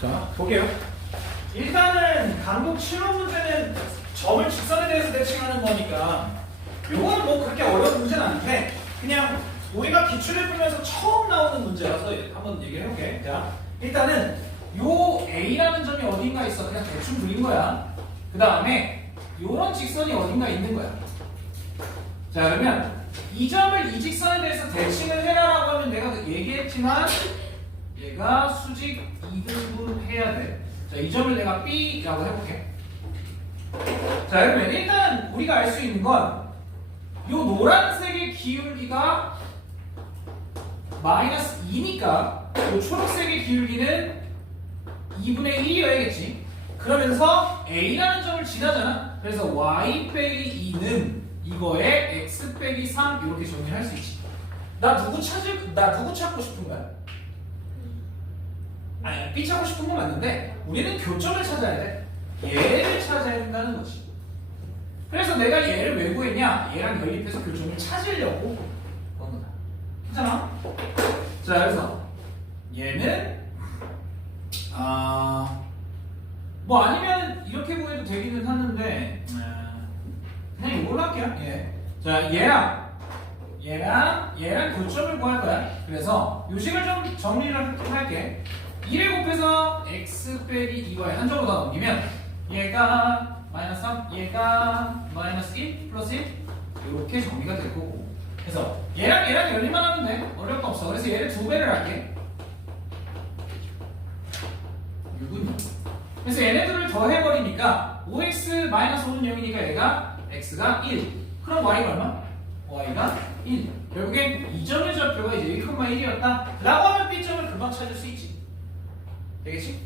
자, 볼게요. 일단은 강북 7호 문제는 점을 직선에 대해서 대칭하는 거니까 요거는 뭐 그렇게 어려운 문제는 아닌데 그냥 우리가 기출을 풀면서 처음 나오는 문제라서 한번 얘기를 해볼게. 자, 일단은 요 A라는 점이 어딘가 있어. 그냥 대충 그린 거야. 그 다음에 요런 직선이 어딘가 있는 거야. 자, 그러면 이 점을 이 직선에 대해서 대칭을 해라라고 하면 내가 얘기했지만 얘가 수직 2등분 해야 돼. 자, 이 점을 내가 B라고 해볼게. 자, 그러면 일단 우리가 알 수 있는 건 요 노란색의 기울기가 마이너스 2니까 요 초록색의 기울기는 2분의 1이어야겠지. 그러면서 A라는 점을 지나잖아. 그래서 Y 빼기 2는 이거에 X 빼기 3 이렇게 정리할 수 있지. 나 누구 찾고 싶은 거야? 아니, B 찾고 싶은 건 맞는데 우리는 교점을 찾아야 돼. 얘를 찾아야 된다는 거지. 그래서 내가 얘를 왜 구했냐? 얘랑 연립해서 교점을 찾으려고 그런 거다. 괜찮아? 자, 그래서 얘는 뭐 아니면 이렇게 구해도 되기는 하는데 그냥 이걸로 할게요. 예. 자, 얘랑 교점을 구할 거야. 그래서 요식을 좀 정리를 할게. 1에 곱해서 x 빼기 2y 한 점으로 다 넘기면 얘가 마이너스 3, 얘가 마이너스 1 플러스 1 이렇게 정리가 될 거고. 그래서 얘랑 연립만 하면 돼. 어려울 거 없어. 그래서 얘를 2배를 할게. 6은 6. 그래서 얘네들을 더해버리니까 5x 마이너스 5는 0이니까 얘가 x가 1. 그럼 y가 얼마? y가 1. 결국엔 이 점의 좌표가 이제 1,1이었다 라고 하면 b점을 금방 찾을 수 있지. 되겠지?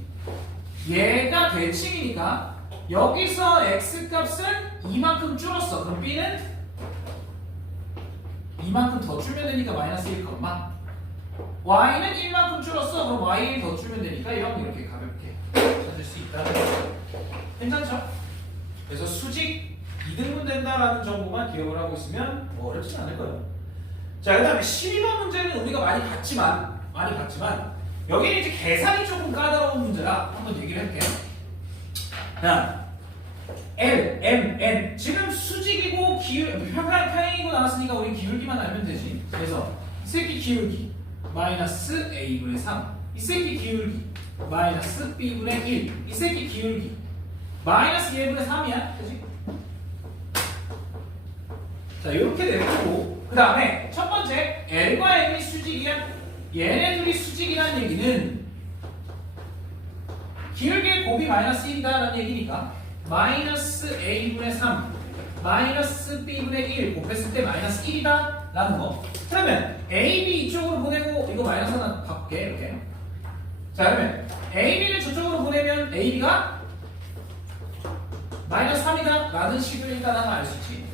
얘가 대칭이니까 여기서 x값은 이만큼 줄었어. 그럼 b는 이만큼 더 줄면 되니까 마이너스 1, y는 1만큼 줄었어. 그럼 y 더 줄면 되니까 이렇게 가볍게 찾을 수 있다는 거죠. 괜찮죠? 그래서 수직 2등분 된다라는 정보만 기억을 하고 있으면 뭐 어렵진 않을 거예요. 자, 그 다음에 12번 문제는 우리가 많이 봤지만 여기는 이제 계산이 조금 까다로운 문제라 한번 얘기를 할게요. 자, L, M, N 지금 수직이고 평행이고 나왔으니까 우리 기울기만 알면 되지. 그래서 이 새끼 기울기 마이너스 A분의 3, 이 새끼 기울기 마이너스 B분의 1, 이 새끼 기울기 마이너스 1분의 3이야. 그치? 자, 이렇게 되고 그 다음에 첫 번째 L과 M이 수직이야. 얘네들이 수직이라는 얘기는 기울기의 곱이 마이너스 1이다 라는 얘기니까 마이너스 A분의 3 마이너스 B분의 1 곱했을 때 마이너스 1이다 라는 거. 그러면 AB 이쪽으로 보내고 이거 마이너스 하나 바꿀게. 이렇게. 자, 그러면 AB를 저쪽으로 보내면 AB가 마이너스 3이다 라는 식으로 일단 하나 알 수 있지.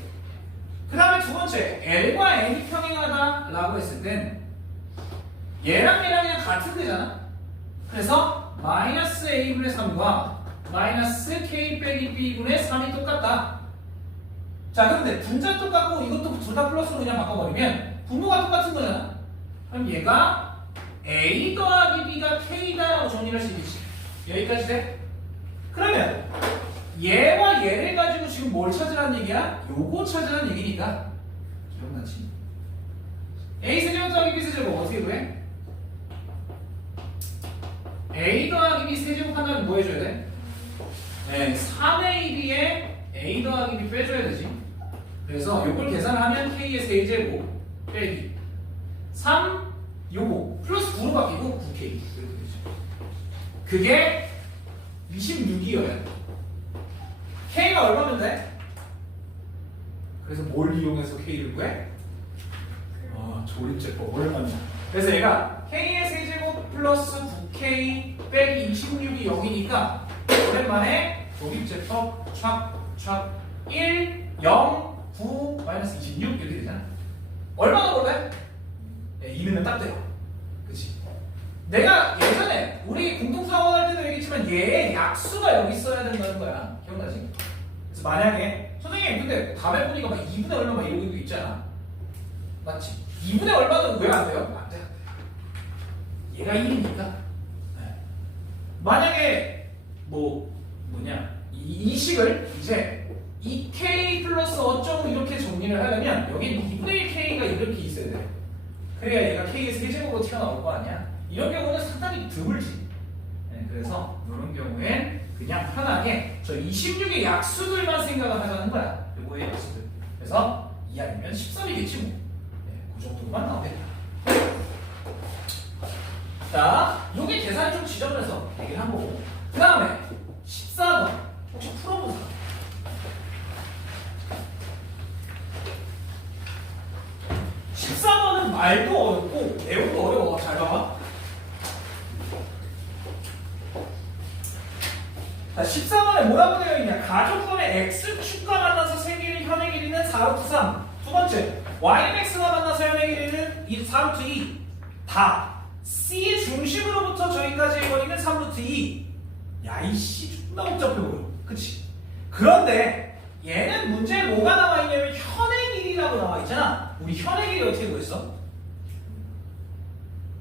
그 다음에 두 번째 L과 M이 평행하다 라고 했을 땐 얘랑 그냥 같은 데잖아. 그래서 마이너스 A분의 3과 마이너스 K 빼기 B분의 3이 똑같다. 자, 그런데 분자 똑같고 이것도 둘 다 플러스로 그냥 바꿔버리면 분모가 똑같은 거잖아. 그럼 얘가 A 더하기 B가 K다 라고 정리를 할 수 있지. 여기까지 돼? 그러면 얘와 얘를 가지고 지금 뭘 찾으라는 얘기야? 요거 찾으라는 얘기니까 기억나지? A 세제곱 더하기 B 세제곱 어떻게 구해? A 더하기 B 세제곱 한다면 뭐 해줘야 돼? 네, 3AB에 A 더하기 B 빼줘야 되지. 그래서 요걸 계산하면 K의 세제곱 빼기 3 요거 플러스 9로 바뀌고 9K 이렇게 되죠. 그게 26이어야 돼. K가 얼마면 돼? 그래서 뭘 이용해서 K를 구해? 조립제법 얼마냐. 그래서 얘가 K의 세제곱 플러스 9K 빼기 26이 0이니까 오랜만에 조립제법 촥 1, 0, 9, 마이너스 26 이렇게 되잖아. 얼마나 볼래? 네, 2는 딱 돼요. 그치? 내가 예전에 우리 공통수학원 할 때도 얘기했지만 얘의 약수가 여기 있어야 된다는 거야. 기억나지? 그래서 만약에 선생님 근데 답에 보니까 막 2분의 얼마 막 이러고 있잖아. 맞지? 2분의 얼마는 왜 안 돼요? 안 돼. 얘가 1이니까 만약에 이 식을 이제 2k 플러스 어쩌고 이렇게 정리를 하려면 여기 2분의 1k가 이렇게 있어야 돼. 그래야 얘가 k의 세제곱으로 튀어나올 거 아니야. 이런 경우는 상당히 드물지. 네, 그래서 이런 경우엔 그냥 편하게 저 26의 약수들만 생각을 하자는 거야. 요거의 약수들. 그래서 2 아니면 13이겠지 뭐. 네, 그 정도만 나오겠다. 자, 요게 계산이 좀 지저분해서 얘기를 한 거고. 그 다음에 14번 혹시 풀어본 사람? 14번은 말도 어렵고 내용도 어려워. 잘 봐봐. 자, 14번에 뭐라고 되어 있냐? 가족분의 x축과 만나서 생기는 현의 길이는 4루트 3. 두 번째, yx가 만나서 현의 길이는 4루트 2. 다 C의 중심으로부터 저기까지의 거리는 3루트 2. 야, 이씨, 존나 복잡해 보여. 그치? 그런데 얘는 문제에 뭐가 나와 있냐면 현의 길이라고 나와 있잖아. 우리 현의 길이 어떻게 구했어?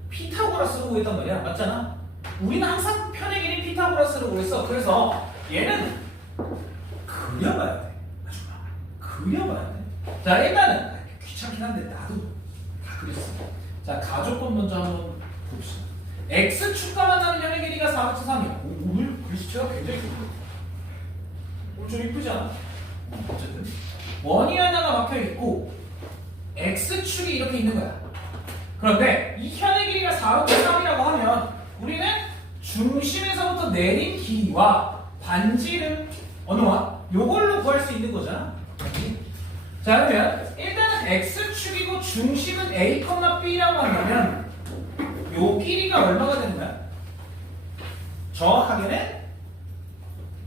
피타고라스로 구했단 말이야. 맞잖아? 우리는 항상 편의 길이 피타고라스로 구했어. 그래서 얘는 그려봐야 돼. 그려봐야 돼. 자, 일단은 귀찮긴 한데 나도 다 그렸어. 자, 가족권 먼저 한번 봅시다. x축과 만나는 현의 길이가 4루트 3이야. 오늘 글씨체가 굉장히 좋고 오늘 좀 이쁘지 않아? 어쨌든 원이 하나가 막혀있고 x축이 이렇게 있는 거야. 그런데 이 현의 길이가 4루트 3이라고 하면 우리는 중심에서부터 내린 길이와 반지름 어느와 요걸로 구할 수 있는 거잖아. 자, 그러면 일단은 x축이고 중심은 a, b라고 한다면 요 길이가 얼마가 되는 거야? 정확하게는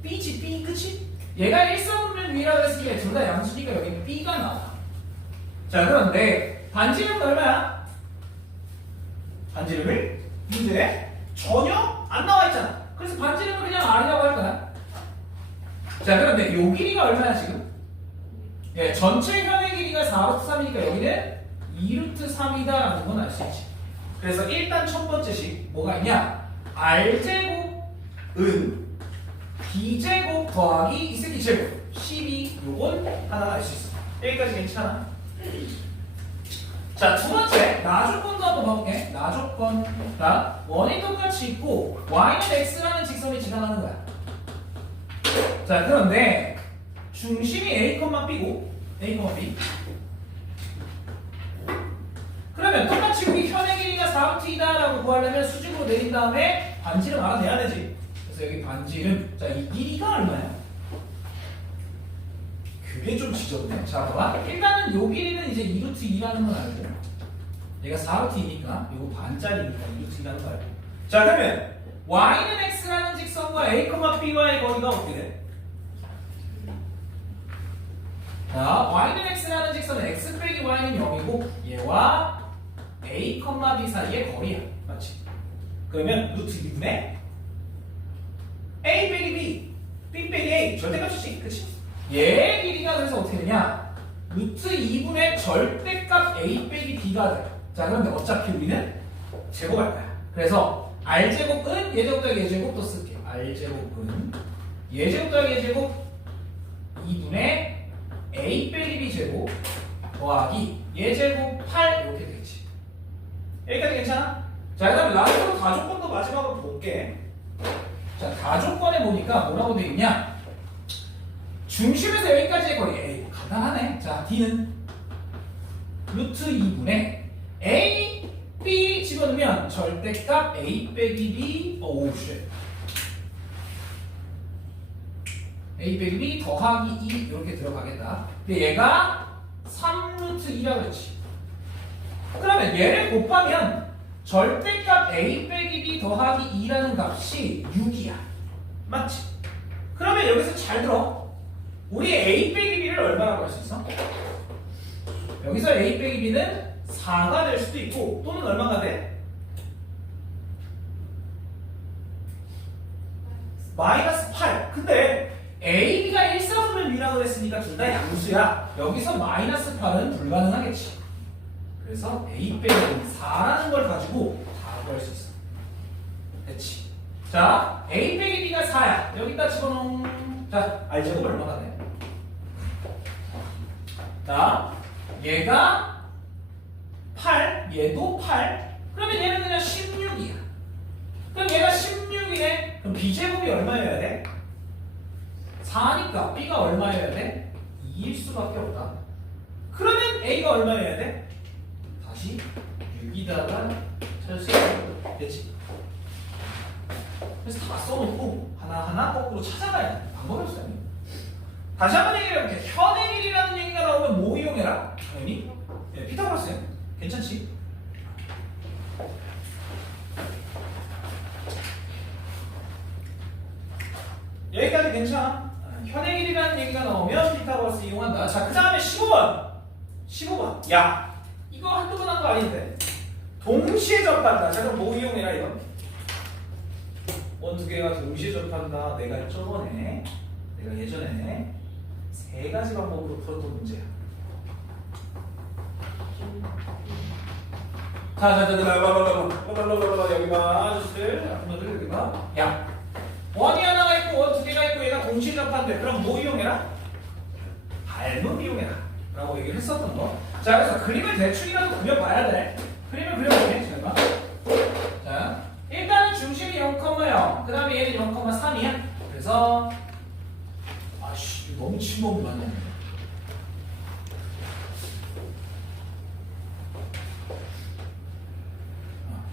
b지, b, 그치? 얘가 일사분면 위라고 했으니까 둘 다 양수니까 여기 b가 나와. 자, 그런데 반지름은 얼마야? 반지름을 문제에 전혀 안 나와 있잖아. 그래서 반지름은 그냥 r이라고 할 거야. 자, 그런데 요 길이가 얼마야 지금? 예, 전체 현의 길이가 4루트 3이니까 여기는 2루트 3이다라는 건 알 수 있지. 그래서 일단 첫 번째 식 뭐가 있냐? r제곱은 b제곱 더하기 이 새끼 제곱 12 요건 하나 알 수 있어. 여기까지 괜찮아? 자, 두 번째 나조건도 한번 봐볼게. 나조건. 자, 원이 똑같이 있고 y는 x라는 직선이 지나가는 거야. 자, 그런데 중심이 a, b고 a, b. 그러면 똑같이 여기 현의 길이가 4루트 2다라고 구하려면 수직으로 내린 다음에 반지름 알아내야 되지. 그래서 여기 반지름. 자, 이 길이가 얼마야? 그게 좀 지저분해. 자, 봐봐. 일단은 요 길이는 이제 2루트 2라는 건 알고, 얘가 4루트 2니까 요거 반짜리니까 2루트 2라는 거 알고. 자, 그러면 y는 x라는 직선과 a, b와의 거리가 어떻게 돼? 자, y는 x라는 직선은 x 빼기 y는 0이고 얘와 a, b 사이의 거리야. 맞지? 그러면 루트 2분의 a 빼기 b, b 빼기 a 절대값이지. 그치? 얘의 길이가 그래서 어떻게 되냐? 루트 2분의 절대값 a 빼기 b가 돼. 자, 그런데 어차피 우리는 제곱할 거야. 그래서 r제곱은 얘제곱 더하기 얘제곱 또 쓸게. r제곱은 얘제곱 더하기 얘제곱 2분의 a 빼기 b 제곱 더하기 얘제곱 8 이렇게 되겠지. 여기까지 괜찮아? 자, 그 다음에 나중에 가족권도 마지막으로 볼게. 자, 가족권에 보니까 뭐라고 되어 있냐? 중심에서 여기까지의 거리. 에이, 간단하네. 자, d는 루트 2분의 a, b 집어넣으면 절대값 a 빼기 b 오우 쉣 a 빼기 b 더하기 2 이렇게 들어가겠다. 근데 얘가 3루트 2라고 그랬지. 그러면 얘를 곱하면 절대값 a 빼기 b 더하기 2라는 값이 6이야. 맞지? 그러면 여기서 잘 들어. 우리 a 빼기 b를 얼마라고 할 수 있어? 여기서 a 빼기 b는 4가 될 수도 있고 또는 얼마가 돼? 마이너스 8. 근데 a, b가 1사분면 위라고 했으니까 둘 다 양수야. 여기서 마이너스 8은 불가능하겠지. 그래서 a 빼기 4라는 걸 가지고 다 구할 수 있어. 됐지? 자, A 빼기 B가 4야. 여기다 집어넣은. 자, R제곱 얼마가 돼? 자, 얘가 8, 얘도 8. 그러면 얘는 그냥 16이야. 그럼 얘가 16이네. 그럼 B제곱이 얼마여야 돼? 4니까 B가 얼마여야 돼? 2일 수밖에 없다. 그러면 A가 얼마여야 돼? 다시 6이다가 찾을 수 있는 되지. 그래서 다 써놓고 하나하나 거꾸로 찾아가야 돼. 방법이 없어요. 다시 한번 얘기를 해볼게. 현행일이라는 얘기가 나오면 뭐 이용해라? 당연히 네, 피타고라스야. 괜찮지? 여기까지 괜찮아. 현행일이라는 얘기가 나오면 피타고라스 이용한다. 자, 그 다음에 15번. 15번. 야, 이거 한두 번 한 거 아닌데. 동시에 접한다. 자, 그럼 뭐 이용해라, 이건? 원 두 개가 동시에 접한다. 내가 예전에 세 가지 방법으로 풀었던 문제야. 자, 여기 봐, 아저씨들, 아줌마들 여기 봐. 야, 원이 하나가 있고 원 두 개가 있고 얘가 동시에 접한대. 그럼 뭐 이용해라? 닮음 이용해라. 라고 얘기를 했었던 거. 자, 그래서 그림을 대충이라도 그려봐야 돼. 그림을 그려볼게, 제가. 자, 일단은 중심이 0,0. 그 다음에 얘는 0,3이야. 그래서 아씨, 이거 너무 침범을 많이 하네.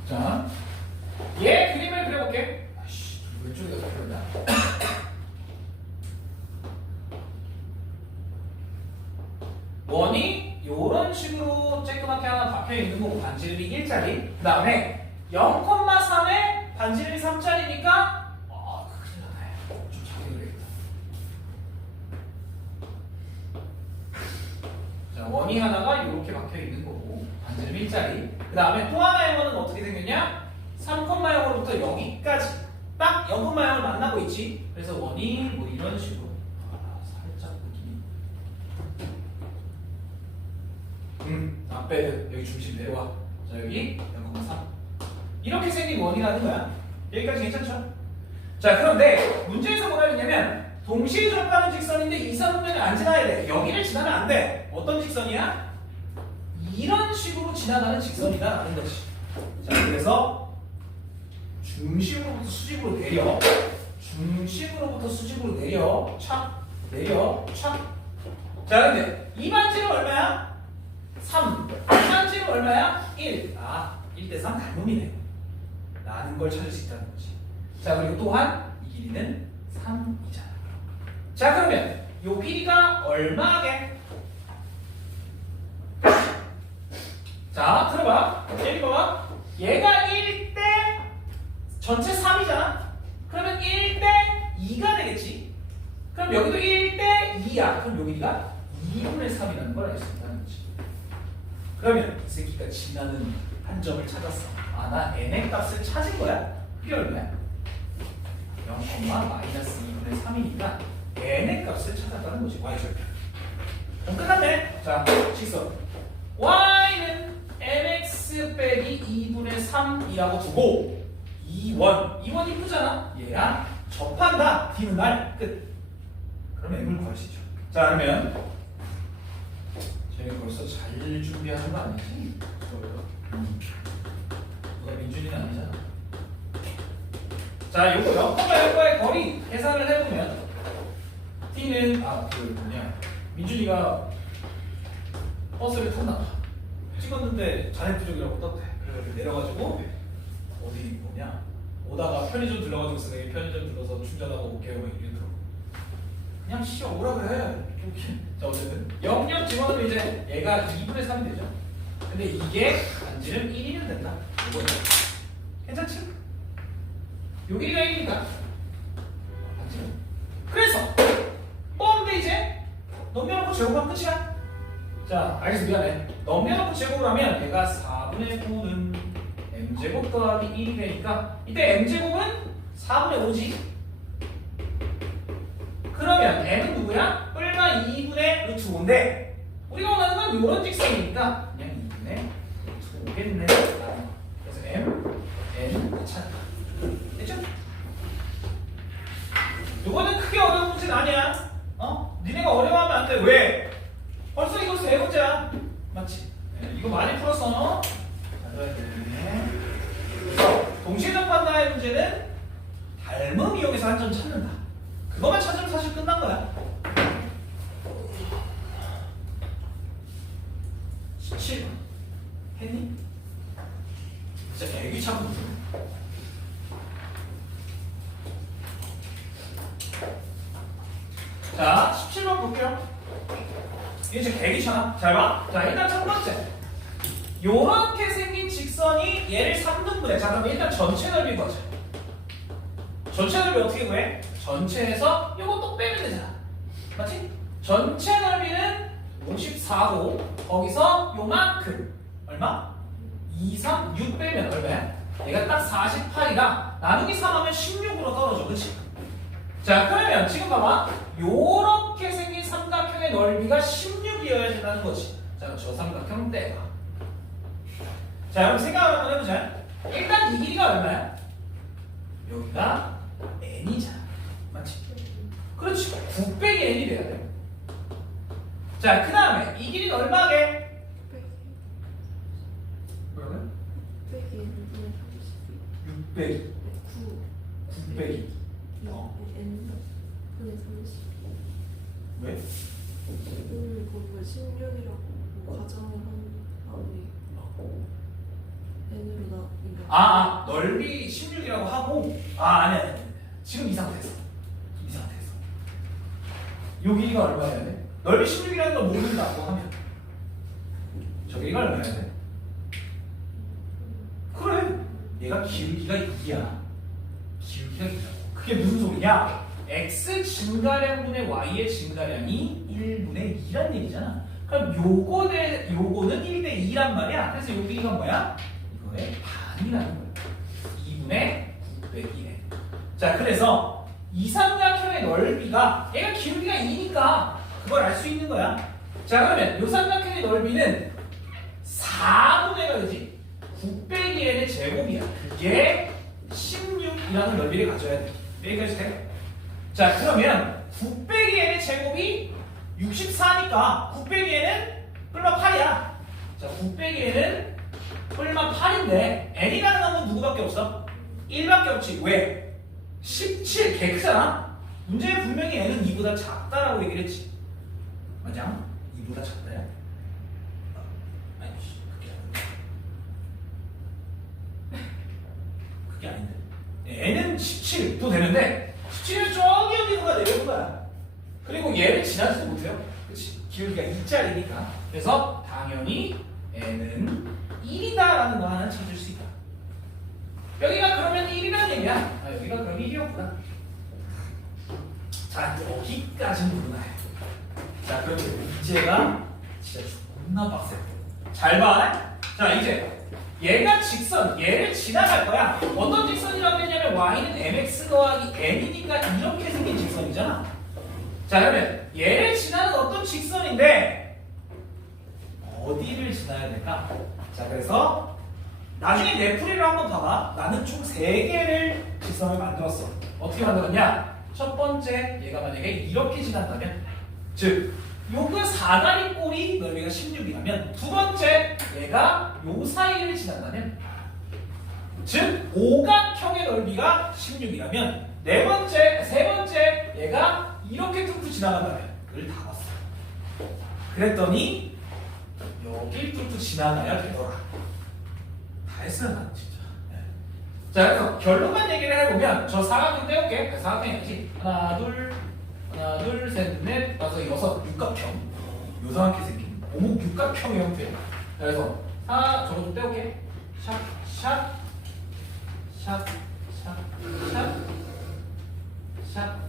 자, 얘 그림을 그려볼게. 아씨, 왼쪽에다 그린다. 원이 요런 식으로 쬐끄맣게 하나 박혀있는 거고 반지름이 1짜리. 그 다음에 0,3에 반지름이 3짜리니까 큰일 나네. 좀 작게 그려야겠다. 자, 원이 하나가 이렇게 박혀있는 거고 반지름 1짜리. 그 다음에 또 하나의 원은 어떻게 생겼냐? 3,0으로부터 여기까지 딱 0,0을 만나고 있지. 그래서 원이 뭐 이런 식으로 살짝 느낌이 앞배드 여기 중심 내려와. 자, 여기 0,3 이렇게 생긴 원이라는 거야. 여기까지 괜찮죠? 자, 그런데 문제에서 뭐라 했냐면 동시에 접하는 직선인데 이 선면을 안 지나야 돼. 여기를 지나면 안 돼. 어떤 직선이야? 이런 식으로 지나가는 직선이다 라는 것이. 자, 그래서 중심으로부터 수직으로 내려, 중심으로부터 수직으로 내려, 착, 내려, 착. 자, 근데 이 반지름 얼마야? 3. 이 반지름 얼마야? 1. 1대3 닮음이네 라는 걸 찾을 수 있다는 거지. 자, 그리고 또한 이 길이는 3이잖아. 자, 그러면 요 길이가 얼마게? 자, 들어봐. 여기 봐봐. 얘가 1대 전체 3이잖아. 그러면 1대 2가 되겠지. 그럼 여기도 1대 2야. 그럼 요 길이가 2분의 3이라는 걸 알 수 있다는 거지. 그러면 이 새끼가 지나는 한 점을 찾았어. 나 n의 값을 찾은 거야? 그게 얼마야? 0,-2분의 3이니까 n의 값을 찾았다는 거지. y절편. 그럼 끝났네. 자, 직선 y는 mx 빼기 2분의 3이라고 두고 2원 이쁘잖아. 얘랑 접한다. d는 말 끝. 그러면 m을 구할 수 있죠. 자, 그러면 저희 벌써 잘 준비하는 거 아니지? 누가 민준이는 아니잖아. 자, 요거 0,0과의 거리 계산을 해보면 t는 민준이가 버스를 탔나 봐. 찍었는데 잔해 부족이라고 떴대. 그래서 내려가지고 어디 오다가 편의점 들러가지고 쓰네. 편의점 들러서 충전하고 올게요. 막 이렇게 들어. 그냥 오라 그래. 자, 어쨌든 0 집어넣으면 이제 얘가 2분의 3이 되죠. 근데 이게 반지름 1이면 된다. 이거는 괜찮지? 요 길이가 1이니까 반지름. 그래서 근데 이제 넘겨놓고 제곱하면 끝이야. 자, 알겠어. 미안해. 넘겨놓고 제곱을 하면 얘가 4분의 9는 m제곱 더하기 1이 되니까 이때 m제곱은 4분의 5지. 그러면 m은 누구야? 뿔마 2분의 루트 5인데 우리가 원하는 건 이런 직선이니까 그냥 2분의 루트 5겠네. 그래서 m, n 찾다. 됐죠? 돼. 왜? 벌써 이거 세 문제야. 맞지? 네, 이거 많이 풀었어, 너? 잘해야 돼. 그래서 동시접반다의 문제는 닮음 이용해서 한 점 찾는다. 그거만 찾으면 사실 끝난 거야. 17번. 했니? 진짜 개귀찮고. 자, 17번 볼게요. 이게 진짜 개귀찮아. 잘 봐. 자, 일단 첫 번째. 요렇게 생긴 직선이 얘를 3등분해. 자, 그럼 일단 전체 넓이 거죠. 전체 넓이 어떻게 구해? 전체에서 요거 또 빼면 되잖아. 맞지? 전체 넓이는 54고 거기서 요만큼 얼마? 2, 3, 6 빼면 얼마야? 얘가 딱 48이라 나누기 3하면 16으로 떨어져. 그치? 자, 그러면 지금 봐봐. 요렇게 생긴 삼각형의 넓이가 16이어야 된다는 거지. 자, 그럼 저 삼각형 떼봐. 자, 그럼 생각을 한번 해보자. 일단 이 길이가 얼마야? 여기가 n이잖아. 맞지? 그렇지. 9 빼기 n이 돼야 돼. 자, 그 다음에 이 길이는 얼마게? 뭐라고요? 6 빼기 9 빼기 왜? 오늘 거기가 16이라고 가정을 하니 n으로 나 넓이 16이라고 하고 아니 지금 이 상태에서 요 길이가 얼마여야 돼? 넓이 16이라는 걸 모른다고 하면 저 길이가 얼마여야 돼? 그래 얘가 기울기가 2야. 기울기가 2라고. 그게 무슨 소리냐? x 증가량분의 y의 증가량이 1분의 2란 얘기잖아. 그럼 요거는 1대 2란 말이야. 그래서 요 길이가 뭐야? 이거의 반이라는 거야. 2분의 9 빼기 1. 자, 그래서 이 삼각형의 넓이가 얘가 기울기가 2니까 그걸 알 수 있는 거야. 자, 그러면 요 삼각형의 넓이는 4분의가 되지. 9 빼기 n의 제곱이야. 그게 16이라는 넓이를 가져야 돼. 여기까지 돼? 자, 그러면 9 빼기 n의 제곱이 64니까 9 빼기 n은 뿔마 8이야. 자, 9 빼기 n은 뿔마 8인데 n이라는 건 누구밖에 없어? 1밖에 없지. 왜? 17 개 크잖아. 문제에 분명히 n은 2보다 작다라고 얘기를 했지. 맞아? 2보다 작다야? 아니, 그게 아닌데. n은 17도 되는데 17을 저기 어디로가 내려온 거야. 그리고 얘를 지나지도 못해요. 그치? 기울기가 2짜리니까. 그래서 당연히 n은 1이다라는 거 하나 찾을 수 있다. 여기가 그러면 1이라는 얘기야. 여기가 그럼 1이었구나. 자, 여기까지는 구나해. 자, 그러면 문제가 진짜 존나 빡세. 잘 봐. 자, 이제 얘가 직선, 얘를 지나갈 거야. 어떤 직선이라고 했냐면 y는 mx 더하기 n이니까 이렇게 생긴 직선이잖아. 자, 그러면 얘를 지나는 어떤 직선인데 어디를 지나야 될까? 자, 그래서 나중에 내 풀이를 한번 봐봐. 나는 총 3개를 직선을 만들었어. 어떻게 만들었냐? 첫 번째, 얘가 만약에 이렇게 지났다면, 즉 요거 사다리 꼬리 넓이가 16이라면, 두 번째, 얘가 요 사이를 지난다면, 즉 오각형의 넓이가 16이라면, 세 번째, 얘가 이렇게 툭툭 지나간다면, 그걸 다 봤어. 그랬더니 여길 툭툭 지나가야 되더라. 다 했어요, 난 진짜. 네. 자, 그래서 결론만 얘기를 해보면, 저 사각형 떼올게. 사각형 해야지. 하나, 둘, 셋, 넷, 다섯, 여섯, 육각형. 요상하게 생긴 오목 육각형의 형태. 자, 그래서 저거 좀 떼올게. 샵, 샵, 샵, 샵, 샵, 샵,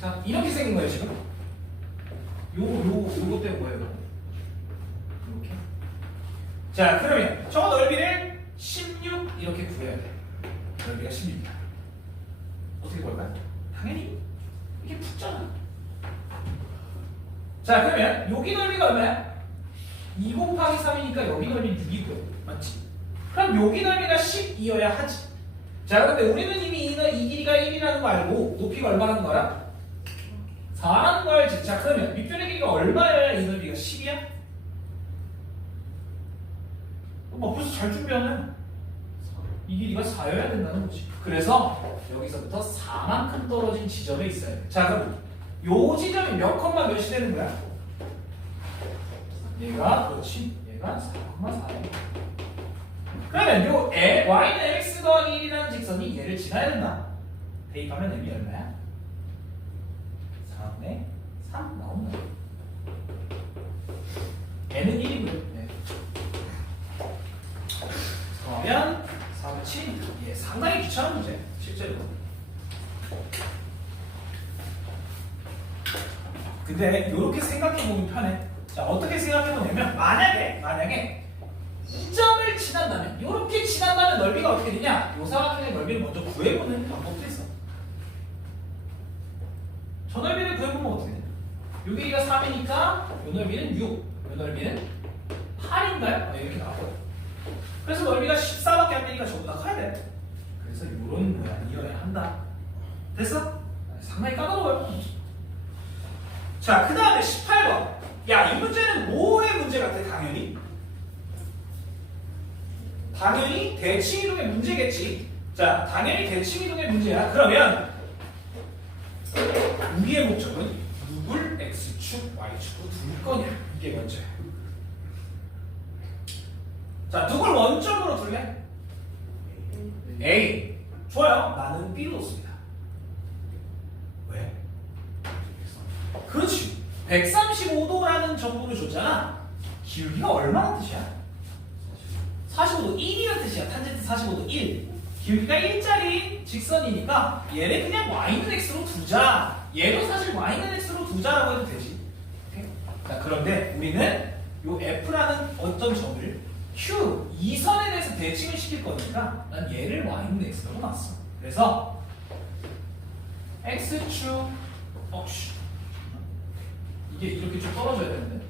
샵. 이렇게 생긴 거예요, 지금. 요거 떼올 거예요. 이렇게. 자, 그러면 저 넓이를 16 이렇게 구해야 돼. 넓이가 16이야. 어떻게 구할까요? 당연히 이게 붙잖아. 자, 그러면 여기 넓이가 얼마야? 2 곱하기 3이니까 여기 넓이 6이고요. 맞지? 그럼 여기 넓이가 10이어야 하지. 자, 그런데 우리는 이미 이 길이가 1이라는 거 알고 높이가 얼마라는 거야? 4라는 거 알지? 자 그러면 밑변의 길이가 얼마여야 이 넓이가 10이야? 벌써 잘 준비하네. 이 길이가 4여야 된다는 거지. 그래서 여기서부터 4만큼 떨어진 지점에 있어야 돼. 자 그럼 요 지점이 몇 컴마 몇이 되는 거야? 얘가 그렇지. 얘가 4,4야. 그러면 요 y는 mx 더하기 1이라는 직선이 얘를 지나야 된다. 대입하면 m이 얼마야? 4분의 3 나온다. n은 1이고요. 네. 그러면 4분의 예, 상당히 귀찮은 문제 실제로. 근데 이렇게 생각해보면 편해. 자 어떻게 생각해보냐면 만약에 이 점을 지난다면 이렇게 지난다면 넓이가 어떻게 되냐? 요 사각형의 넓이를 먼저 구해보는 방법도 있어. 저 넓이를 구해보면 어떻게 되냐? 요 길이가 3이니까 요 넓이는 6, 요 넓이는 8인가요? 이렇게 나와요. 그래서 넓이가 14밖에 안 되니까 전부 다 커야 돼. 그래서 이런 모양이어야 한다. 됐어? 상당히 까다로워요. 자, 그 다음에 18번. 야, 이 문제는 뭐의 문제 같아, 당연히? 당연히 대칭이동의 문제겠지. 자, 당연히 대칭이동의 문제야. 그러면 우리의 목적은 누굴 X축, Y축으로 둘 거냐. 이게 먼저야. 자, 누굴 원점으로 둘래? A. 좋아요. 나는 B로 뒀습니다. 왜? 그렇지. 135도라는 정보를 줬잖아. 기울기가 얼마나 뜻이야? 45도 1이라는 뜻이야. 탄젠트 45도 1. 기울기가 1짜리 직선이니까 얘를 그냥 y는 x로 두자. 얘도 사실 y는 x로 두자라고 해도 되지. 오케이? 자, 그런데 우리는 요 f라는 어떤 점을 q, 이 선에 대해서 대칭을 시킬 거니까 난 얘를 y는 x로 놨어. 그래서 x축 이게 이렇게 좀 떨어져야 되는데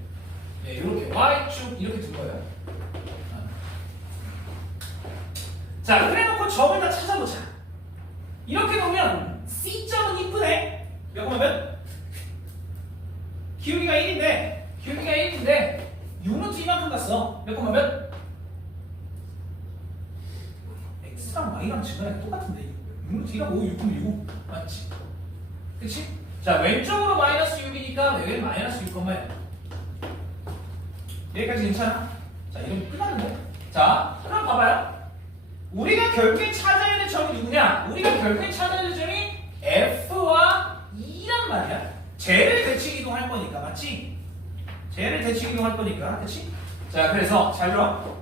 예, 이렇게 y축 이렇게 둔 거예요. 자, 그래놓고 점을 다 찾아보자. 이렇게 놓으면 C점은 이쁘네. 몇 콤마면? 기울기가 1인데 6루트 이만큼 갔어. 몇 콤마면? X랑 Y랑 증가하기 똑같은데 6루트 2랑 5, 6,6 맞지? 그치? 자, 왼쪽으로 마이너스 6이니까 여기 마이너스 6,0 여기까지 괜찮아? 자, 이러면 끝났는데? 자, 그럼 봐봐요. 우리가 결국에 찾아야 될 점이 누구냐? 우리가 결국에 찾아야 될 점이 F와 E란 말이야. 쟤를 대칭 이동할 거니까, 맞지? 쟤를 대칭 이동할 거니까, 그치? 자, 그래서 잘 들어.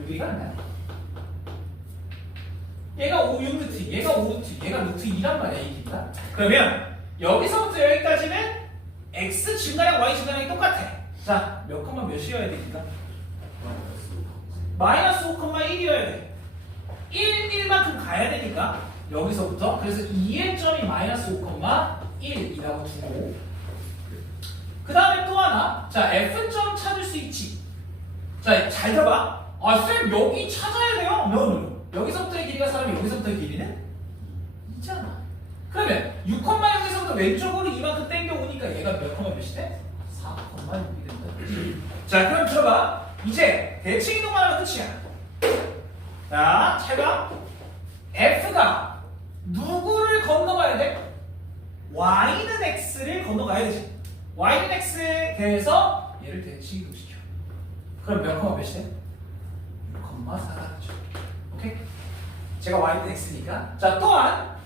여기가 얼마야? 얘가 6루트, 얘가 5루트, 얘가 루트 2란 말이야, 이 길이가. 그러면 여기서부터 여기까지는 X 증가량, Y 증가량이 똑같아. 자, 몇 콤마 몇이어야 되니까? 마이너스 5,1이어야 돼. 1만큼 가야 되니까 여기서부터 그래서 2의 점이 마이너스 5,1이라고 두고 그 다음에 또 하나 자 F점 찾을 수 있지. 자 잘 들어봐. 아 쌤 여기 찾아야 돼요. No. 여기서부터의 길이가 사람이 여기서부터의 길이는 2잖아. 그러면 6,0에서부터 왼쪽으로 이만큼 땡겨오니까 얘가 몇 콤마 몇이 돼? 4,6이 된다. 자 그럼 들어봐. 이제 대칭 이동하면 끝이야. 자, 잘 봐. F가 누구를 건너가야 돼? Y는 X를 건너가야 되지. Y는 X에 대해서 얘를 대칭 이동시켜. 그럼 몇 콤마 몇이 돼? 6,4가 되죠. 오케이? 제가 Y는 X니까. 자, 또한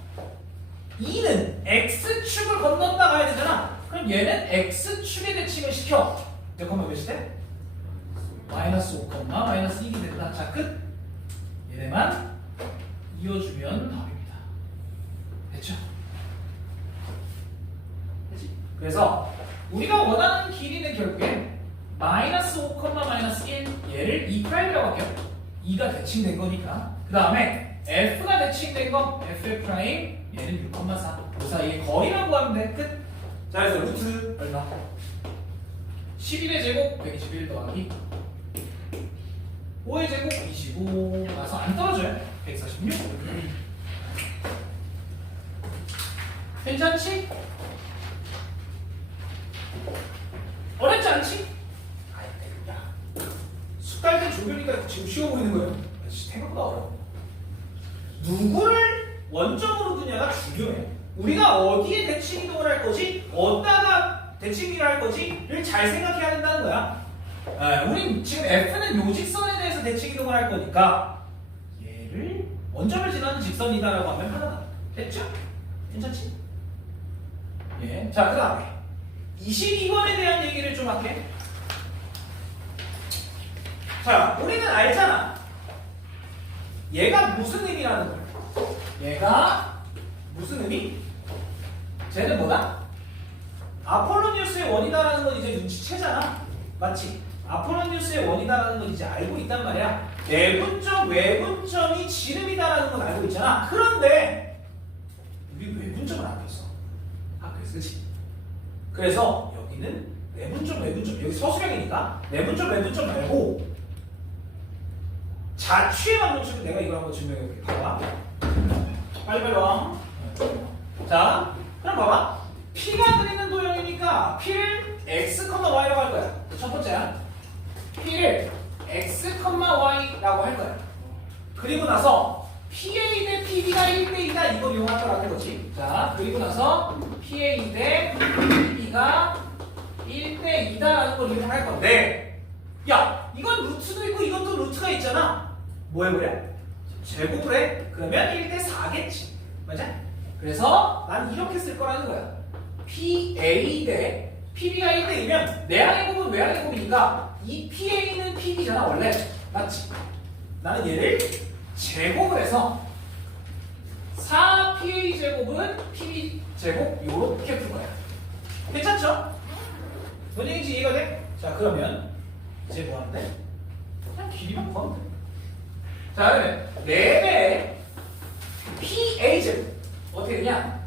E는 X축을 건넌다 가야 되잖아. 그럼 얘는 X축에 대칭을 시켜. 몇 콤마 몇이 돼? 마이너스 5, 마이너스 1이 된다. 자, 끝. 얘네만 이어주면 답입니다. 됐죠? 됐지? 그래서 우리가 원하는 길이는 결국에 마이너스 5, 마이너스 1 얘를 2'이라고 할게요. 2가 대칭된 거니까. 그 다음에 F가 대칭된 거 F' 얘는 6,4 그 사이에 거리라고 하면 돼. 끝. 자 그래서 루트 얼마? 11의 제곱 121 더하기 5의 제곱 25 나서 안 떨어져요. 146 괜찮지? 어렵지 않지? 아이, 야. 숫갈대 조별이니까 지금 쉬워 보이는 거예요. 생각보다 어려워. 누구를 원점으로 두냐가 중요해. 우리가 어디에 대칭 이동을 할 거지, 어디다가 대칭 일을 할 거지를 잘 생각해야 된다는 거야. 우린 지금 F는 요 직선에 대해서 대칭 이동을 할 거니까 얘를 원점을 지나는 직선이다라고 하면 하나다. 됐죠? 괜찮지? 예. 자, 그 다음에 22번에 대한 얘기를 좀 할게. 자, 우리는 알잖아. 얘가 무슨 의미라는 거야? 얘가 무슨 의미? 쟤는 뭐다? 아폴로니우스의 원이다라는 건 이제 눈치채잖아. 맞지? 아폴로니우스의 원이다라는 건 이제 알고 있단 말이야. 내분점, 외분점이 지름이다라는 건 알고 있잖아. 그런데 우리 외분점을 안 뺐어. 그래서 그치? 그래서 여기는 내분점, 외분점, 여기 서술형이니까 내분점, 외분점 말고 자취의 방정식은 내가 이걸 한번 증명해볼게. 봐봐. 빨리 와. 자, 그럼 봐봐. P가 그리는 도형이니까 P를 x, y라고 할 거야. 첫 번째야. P를 x, y라고 할 거야. 그리고 나서 PA 대 PB가 1대2다 이걸 이용할 거라는 거지. 자, 그리고 나서 PA 대 PB가 1대2다라는 걸 이용할 건데, 야, 이건 루트도 있고 이것도 루트가 있잖아. 뭐 해보래? 제곱을 해? 그러면 1대4겠지. 맞아? 그래서 난 이렇게 쓸 거라는 거야. PA 대 PB가 1대2면 내항의 곱은 외항의 곱이니까 이 PA는 PB잖아 원래. 맞지? 나는 얘를 제곱을 해서 4PA 제곱은 PB 제곱 요렇게 풀 거야. 괜찮죠? 뭔 얘기인지 이해가 돼? 자, 그러면 이제 뭐 하는데? 그냥 길이만 구하면 돼. 자, 그러면 4배의 PA 제곱 어떻게 되냐?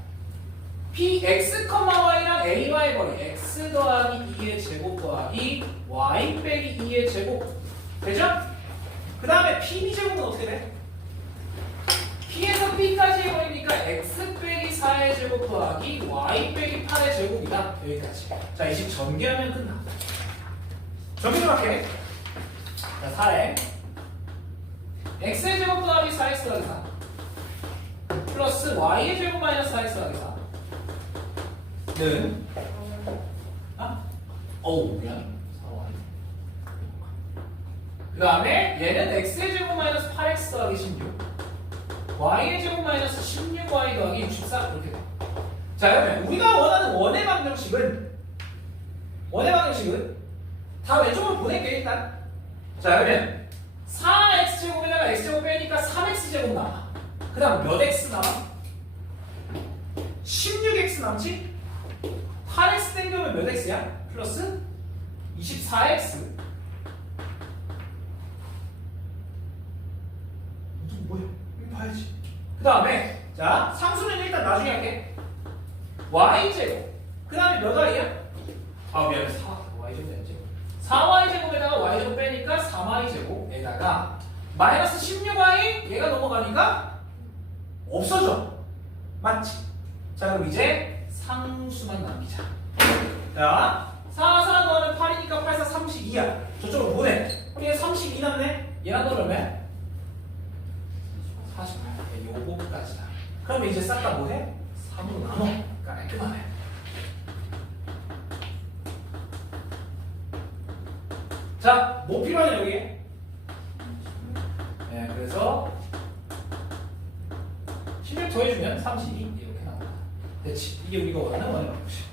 Px, y랑 a와의 거리 x 더하기 2의 제곱 더하기 y 빼기 2의 제곱 되죠? 그 다음에 PB 제곱은 어떻게 돼? P에서 B까지의 거리니까 x 빼기 4의 제곱 더하기 y 빼기 8의 제곱이다. 여기까지. 자, 이 식 전개하면 끝나. 전개 좀 할게. 자, 4에 x의 제곱 더하기 4x 더하기 4 플러스 y의 제곱 마이너스 4x 더하기 4는 미안. 4y. 그 다음에 얘는 x의 제곱 마이너스 8x 더하기 16 y의 제곱 마이너스 16y 더하기 64 이렇게 돼. 자, 그러면 우리가 원하는 원의 방정식은 다 왼쪽으로 보낼게 일단. 자, 그러면 4x제곱에다가 x제곱 빼니까 3x제곱 남아. 그 다음 몇 x 남아? 16x 남지? 8x 땡겨면 몇 x야? 플러스 24x. 뭐야? 이거 봐야지. 그 다음에 자, 상수는 일단 나중에 할게. y제곱. 그 다음에 몇 y야? 미안해. 4y제곱 되지. 4y제곱에다가 y제곱 빼니까 3y제곱에다가 마이너스 16y 얘가 넘어가니까 없어져. 맞지? 자, 그럼 이제 상수만 남기자. 자, 4, 4 더하면 8이니까 8, 4, 32야. 저쪽으로 보내. 그럼 얘 32 남네. 얘랑 더하면 얼마야? 48. 요거까지다. 그럼 이제 싹 다 뭐해? 3으로 나눠. 깔끔하네. 자, 뭐 필요하냐 여기에? 네, 그래서 16 더해주면 32 이렇게 나온다. 됐지? 이게 우리가 원하는 원의 방정식.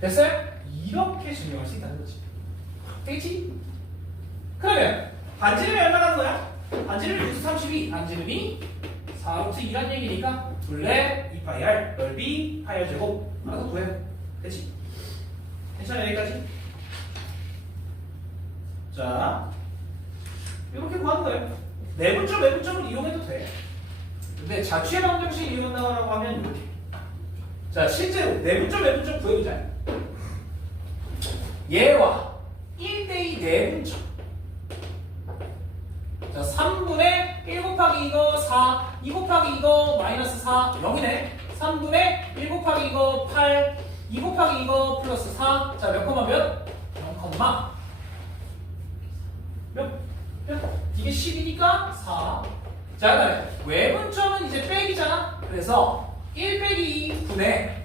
됐어요? 이렇게 증명할 수 있다는 거지. 되겠지? 그러면 반지름이 얼마 나는 거야? 반지름이 루트 32. 반지름이 4루트 2란 얘기니까 둘레 2파이R 넓이 파이R 제곱 알아서 구해. 됐지? 괜찮아 여기까지? 자, 이렇게 구하는 거예요. 내분점, 외분점을 이용해도 돼. 근데 자취의 방정식 이용한다고 하면 이렇게. 자, 실제로 내분점, 외분점 구해보자. 얘와 1대2 내분점. 자, 3분의 1 곱하기 이거 4, 2 곱하기 이거 마이너스 4, 0이네. 3분의 1 곱하기 이거 8, 2 곱하기 이거 플러스 4. 자, 몇 콤마 몇? 0 콤마 몇? 이게 10이니까 4. 자, 그다음에 외분점은 이제 빼기잖아. 그래서 1 빼기 2 9네.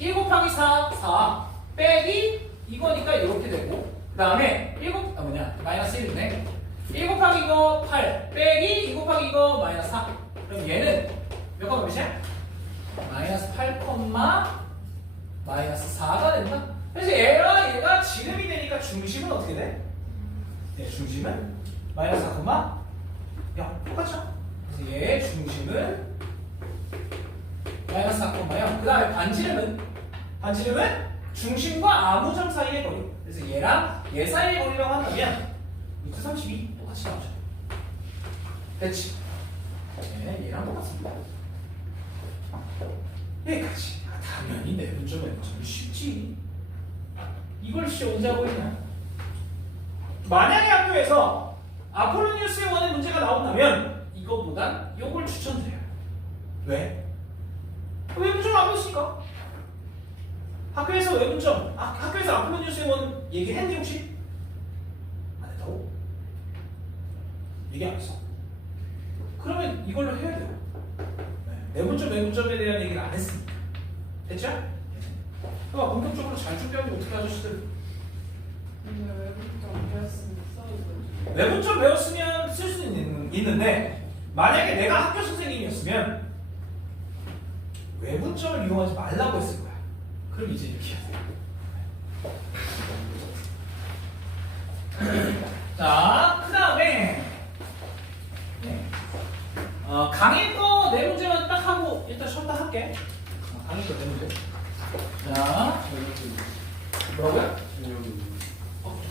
1 곱하기 4 빼기 이거니까 이렇게 되고, 그 다음에 마이너스 1이네. 1 곱하기 이거 8 빼기 2 곱하기 이거 마이너스 4. 그럼 얘는 몇 콤마 몇이야? 마이너스 8 콤마 마이너스 4가 된다. 그래서 얘가 지름이 되니까 중심은 어떻게 돼? 네, 중심은 마이너스 4 콤마 0. 똑같죠? 그래서 얘의 중심은 마이너스 4 콤마 0. 그 다음에 반지름은 중심과 아무 점 사이의 거리. 그래서 얘랑 얘 사이의 거리라고 한다면 루트 32 똑같이 나오죠. 됐지? 네, 얘랑 똑같습니다. 여기까지. 당연히 내분점은 쉽지. 이걸 언제 하고 있냐? 만약에 학교에서 아폴로니우스의 원의 문제가 나온다면 이거보단 이걸 추천드려요. 왜? 외분점을 안 배웠으니까. 학교에서 외분점, 학교에서 아폴로니우스의 원 얘기했니 혹시? 안 했다고? 얘기 안 했어. 그러면 이걸로 해야 돼요. 내분점에 대한 얘기를 안 했습니다. 됐죠? 그러니까 본격적으로 잘 준비하면 어떻게 아저씨들? 외국점 배웠으면 써도 외분점 배웠으면 쓸 수는 있는데, 만약에 내가 학교 선생님이었으면 외분점을 이용하지 말라고 했을 거야. 그럼 이제 이렇게 하세요. 자, 그 다음에 강의 거 네 문제만 딱 하고 일단 쉬었다 할게. 강의 거 네 문제. 자, 뭐라고요?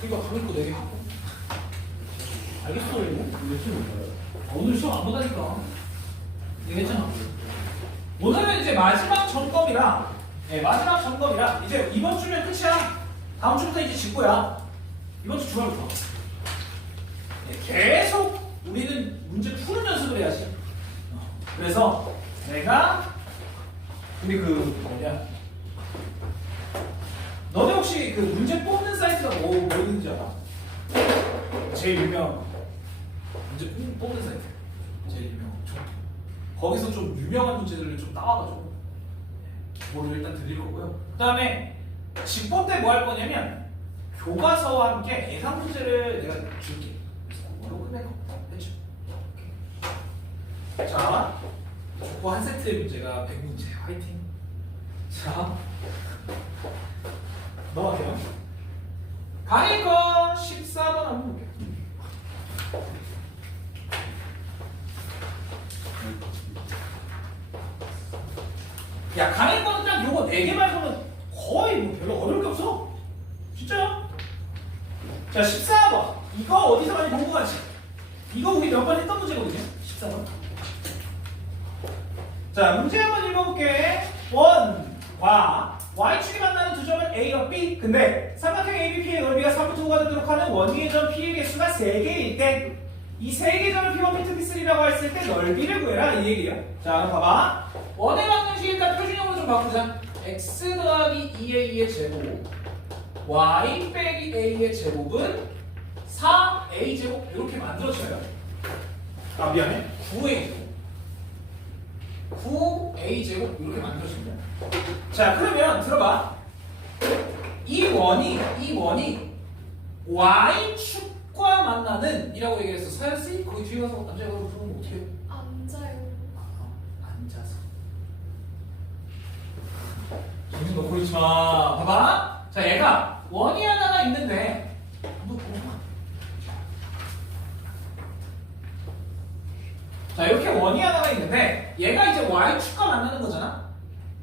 그러니까 강의 거 4개 하고. 알겠어요. 오늘 시험 안 보다니까. 얘기했잖아. 오늘은 이제 마지막 점검이라, 이제 이번 주면 끝이야. 다음 주부터 이제 직구야. 이번 주 주말부터. 계속 우리는 문제 푸는 연습을 해야지. 그래서 내가 우리 너네 혹시 그 문제 뽑는 사이트가 뭐 있는지 알아? 제일 유명한 문제 뽑는 사이트. 제일 유명한. 거기서 좀 유명한 문제들을 좀 따와가지고 그거를 일단 드릴 거고요. 그 다음에 직법 때 뭐 할 거냐면 교과서와 함께 예상 문제를 내가 줄게. 그래서 그거로 끝낼 겁니다. 됐죠? 자, 족보 한 세트의 문제가 100문제. 화이팅. 자, 넘어갈게요. 강의 거 14번 한번 볼게요. 야, 강의 거는 딱 요거 4개 말고는 거의 뭐 별로 어려울 게 없어. 진짜요? 자, 14번. 이거 어디서 많이 본 거 같지? 이거 우리 몇 번 했던 문제거든요. 14번. 자, 문제 한번 읽어볼게. 원과 y축이 만나는 두 점은 A와 B. 근데 삼각형 ABP의 넓이가 3부터 5가 되도록 하는 원위의 점 P의 개수가 3개일 때 이 3개 점을 P1, P2, P3라고 했을 때 넓이를 구해라 이 얘기예요. 자, 그럼 봐봐. 원의 방정식이니까 표준형으로 좀 바꾸자. x 더하기 2a의 제곱 y 빼기 a의 제곱은 4a 제곱 이렇게 만들어져요. 아, 미안해. 9a 제곱 9a 제곱 이렇게 만들어집니다. 자, 그러면 들어봐. 이 원이 y축과 만나는 이라고 얘기했어. 서현씨 거기 뒤에 가서 앉아가지고 그러면 어떻게 해요? 앉아요. 앉아서 정신 놓고 있지 마. 봐봐. 자, 얘가 원이 하나가 있는데 너 보지마. 자, 이렇게 원이 하나가 있는데 얘가 이제 y축과 만나는 거잖아.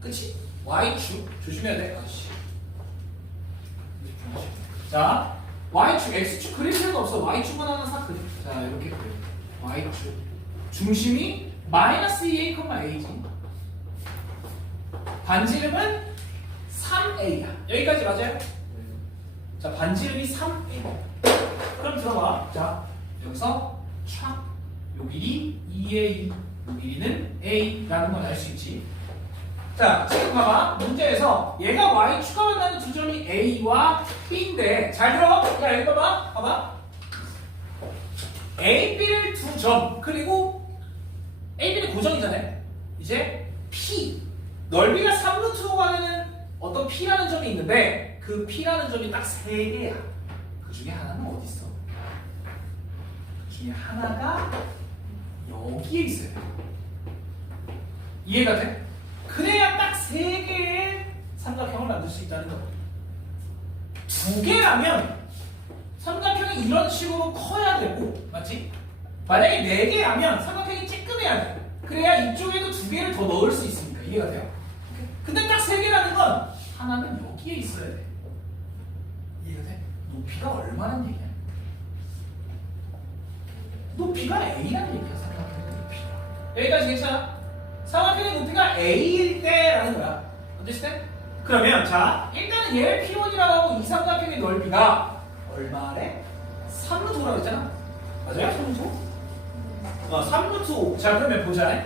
그치? y축 조심해야 돼. 아씨. 자, y축, x축 그릴 필요가 없어. y축만 하나 싹 그려. 자, 이렇게 그려. y축 중심이 마이너스 2a,a지. 반지름은 3a야. 여기까지 맞아요? 자, 반지름이 3a. 그럼 들어봐. 자, 여기서 촥. 요 길이 2a, 요 길이는 a라는 걸 알 수 있지. 자, 지금 봐봐. 문제에서 얘가 y 추가 만나는 두 점이 a와 b인데 잘 들어. 야, 여기 봐봐. 봐봐. a, b를 두 점 그리고 a, b는 고정이잖아요. 이제 p 넓이가 3루트 5가 되는 어떤 p라는 점이 있는데 그 p라는 점이 딱 3개야. 그 중에 하나는 어디 있어? 그 중에 하나가 여기에 있어요. 이해가 돼? 그래야 딱 3개의 삼각형을 만들 수 있다는 거야. 2개라면 삼각형이 이런 식으로 커야 되고, 맞지? 만약에 4개라면 삼각형이 쬐끔해야 돼. 그래야 이쪽에도 2개를 더 넣을 수 있으니까. 이해가 돼요? 근데 딱 3개라는 건 하나는 여기에 있어야 돼. 이해가 돼? 높이가 얼마나 얘기야? 높이가 A라는 얘기야, 삼각형의 높이가. 여기까지 괜찮아? 삼각형의 높이가 A일 때라는 거야. 어땠을 때? 그러면 자, 일단은 얘를 P1이라고 하고 이 삼각형의 넓이가 얼마래? 3루트 5라고 했잖아. 맞아요? 3루트 5? 3루트 5. 자, 그러면 보자.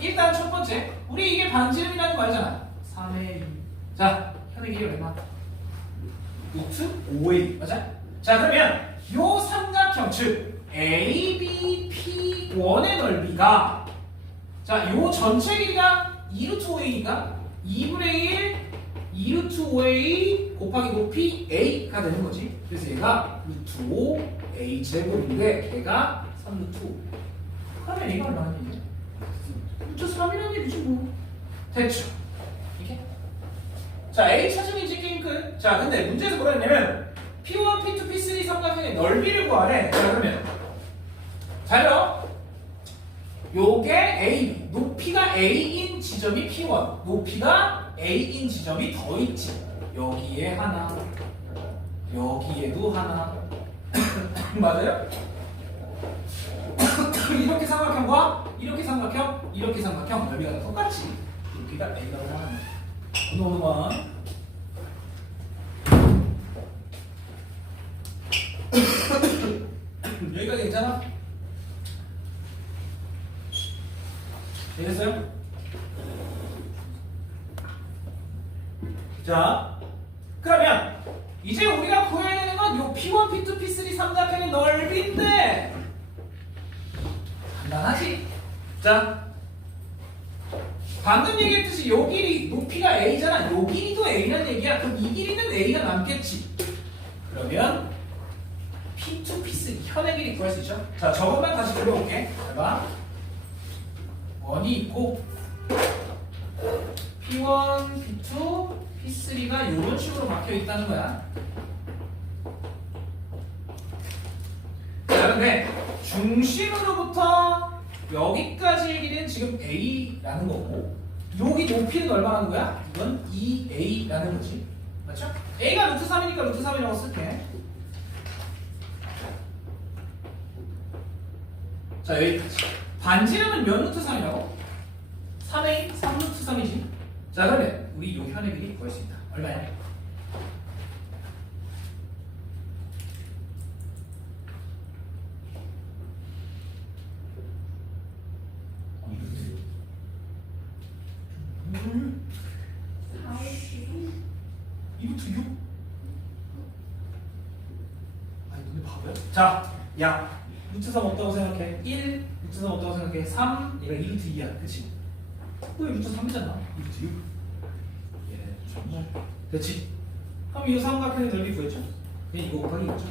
일단 첫 번째, 우리 이게 반지름이라는 거 알잖아. 3의 2. 자, 현의 길이 얼마? 루트 5의 2. 맞아? 자, 그러면 요 삼각형, 즉 AB, P1의 넓이가 자, 요 전체 길이가 2루트 5a니까 2분의 1 2루트 5a 곱하기 높이 a가 되는 거지. 그래서 얘가 루트 5a 제곱인데 걔가 3루트 5. 그러면 얘가 얼마나 되냐? 루트 3이라는 얘기지 뭐. 됐죠? 이렇게? 자, a 찾으면 이제 게임 끝. 자, 근데 문제에서 뭐라 했냐면 P1, P2, P3 삼각형의 넓이를 구하래. 자, 그러면 잘 들어. 요게 A, 높이가 A인 지점이 P1, 높이가 A인 지점이 더 있지. 여기에 하나, 여기에도 하나. 맞아요? 이렇게 삼각형과 이렇게 삼각형, 이렇게 삼각형 넓이가 다 똑같지. 높이가 A라고 하는 거야. 여기까지 괜찮아? 되겠어요? 자, 그러면 이제 우리가 구해야 되는 건 요 P1, P2, P3 삼각형의 넓이인데 간단하지? 자, 방금 얘기했듯이 요 길이 높이가 A잖아. 요 길이도 A란 얘기야. 그럼 이 길이는 A가 남겠지. 그러면 P2, P3 현의 길이 구할 수 있죠? 자, 저것만 다시 그려볼게. 봐. 원이 있고 P1, P2, P3가 이런 식으로 박혀 있다는 거야. 자, 근데 중심으로부터 여기까지의 길이는 지금 A라는 거고 여기 높이는 얼마라는 거야? 이건 2A라는 거지. 맞죠? A가 루트 3이니까 루트 3이라고 쓸게. 자, 여기까지. 반지름은 몇 루트 3이라고? 3A, 3루트 3이지. 자, 그러면 우리 요 현의 길이 구할 수 있다. 얼마야? 이루트 6? 아니, 너네 바보야? 자, 야, 루트 3 없다고 생각해. 1, 루트 3 없다고 생각해. 3, 얘가 2루트 2야. 그치? 왜 루트 3이잖아. 2루트 6. 얘 정말. 됐지? 그럼 이 삼각형의 넓이 구했죠? 얘 이거 곱하기 이거죠?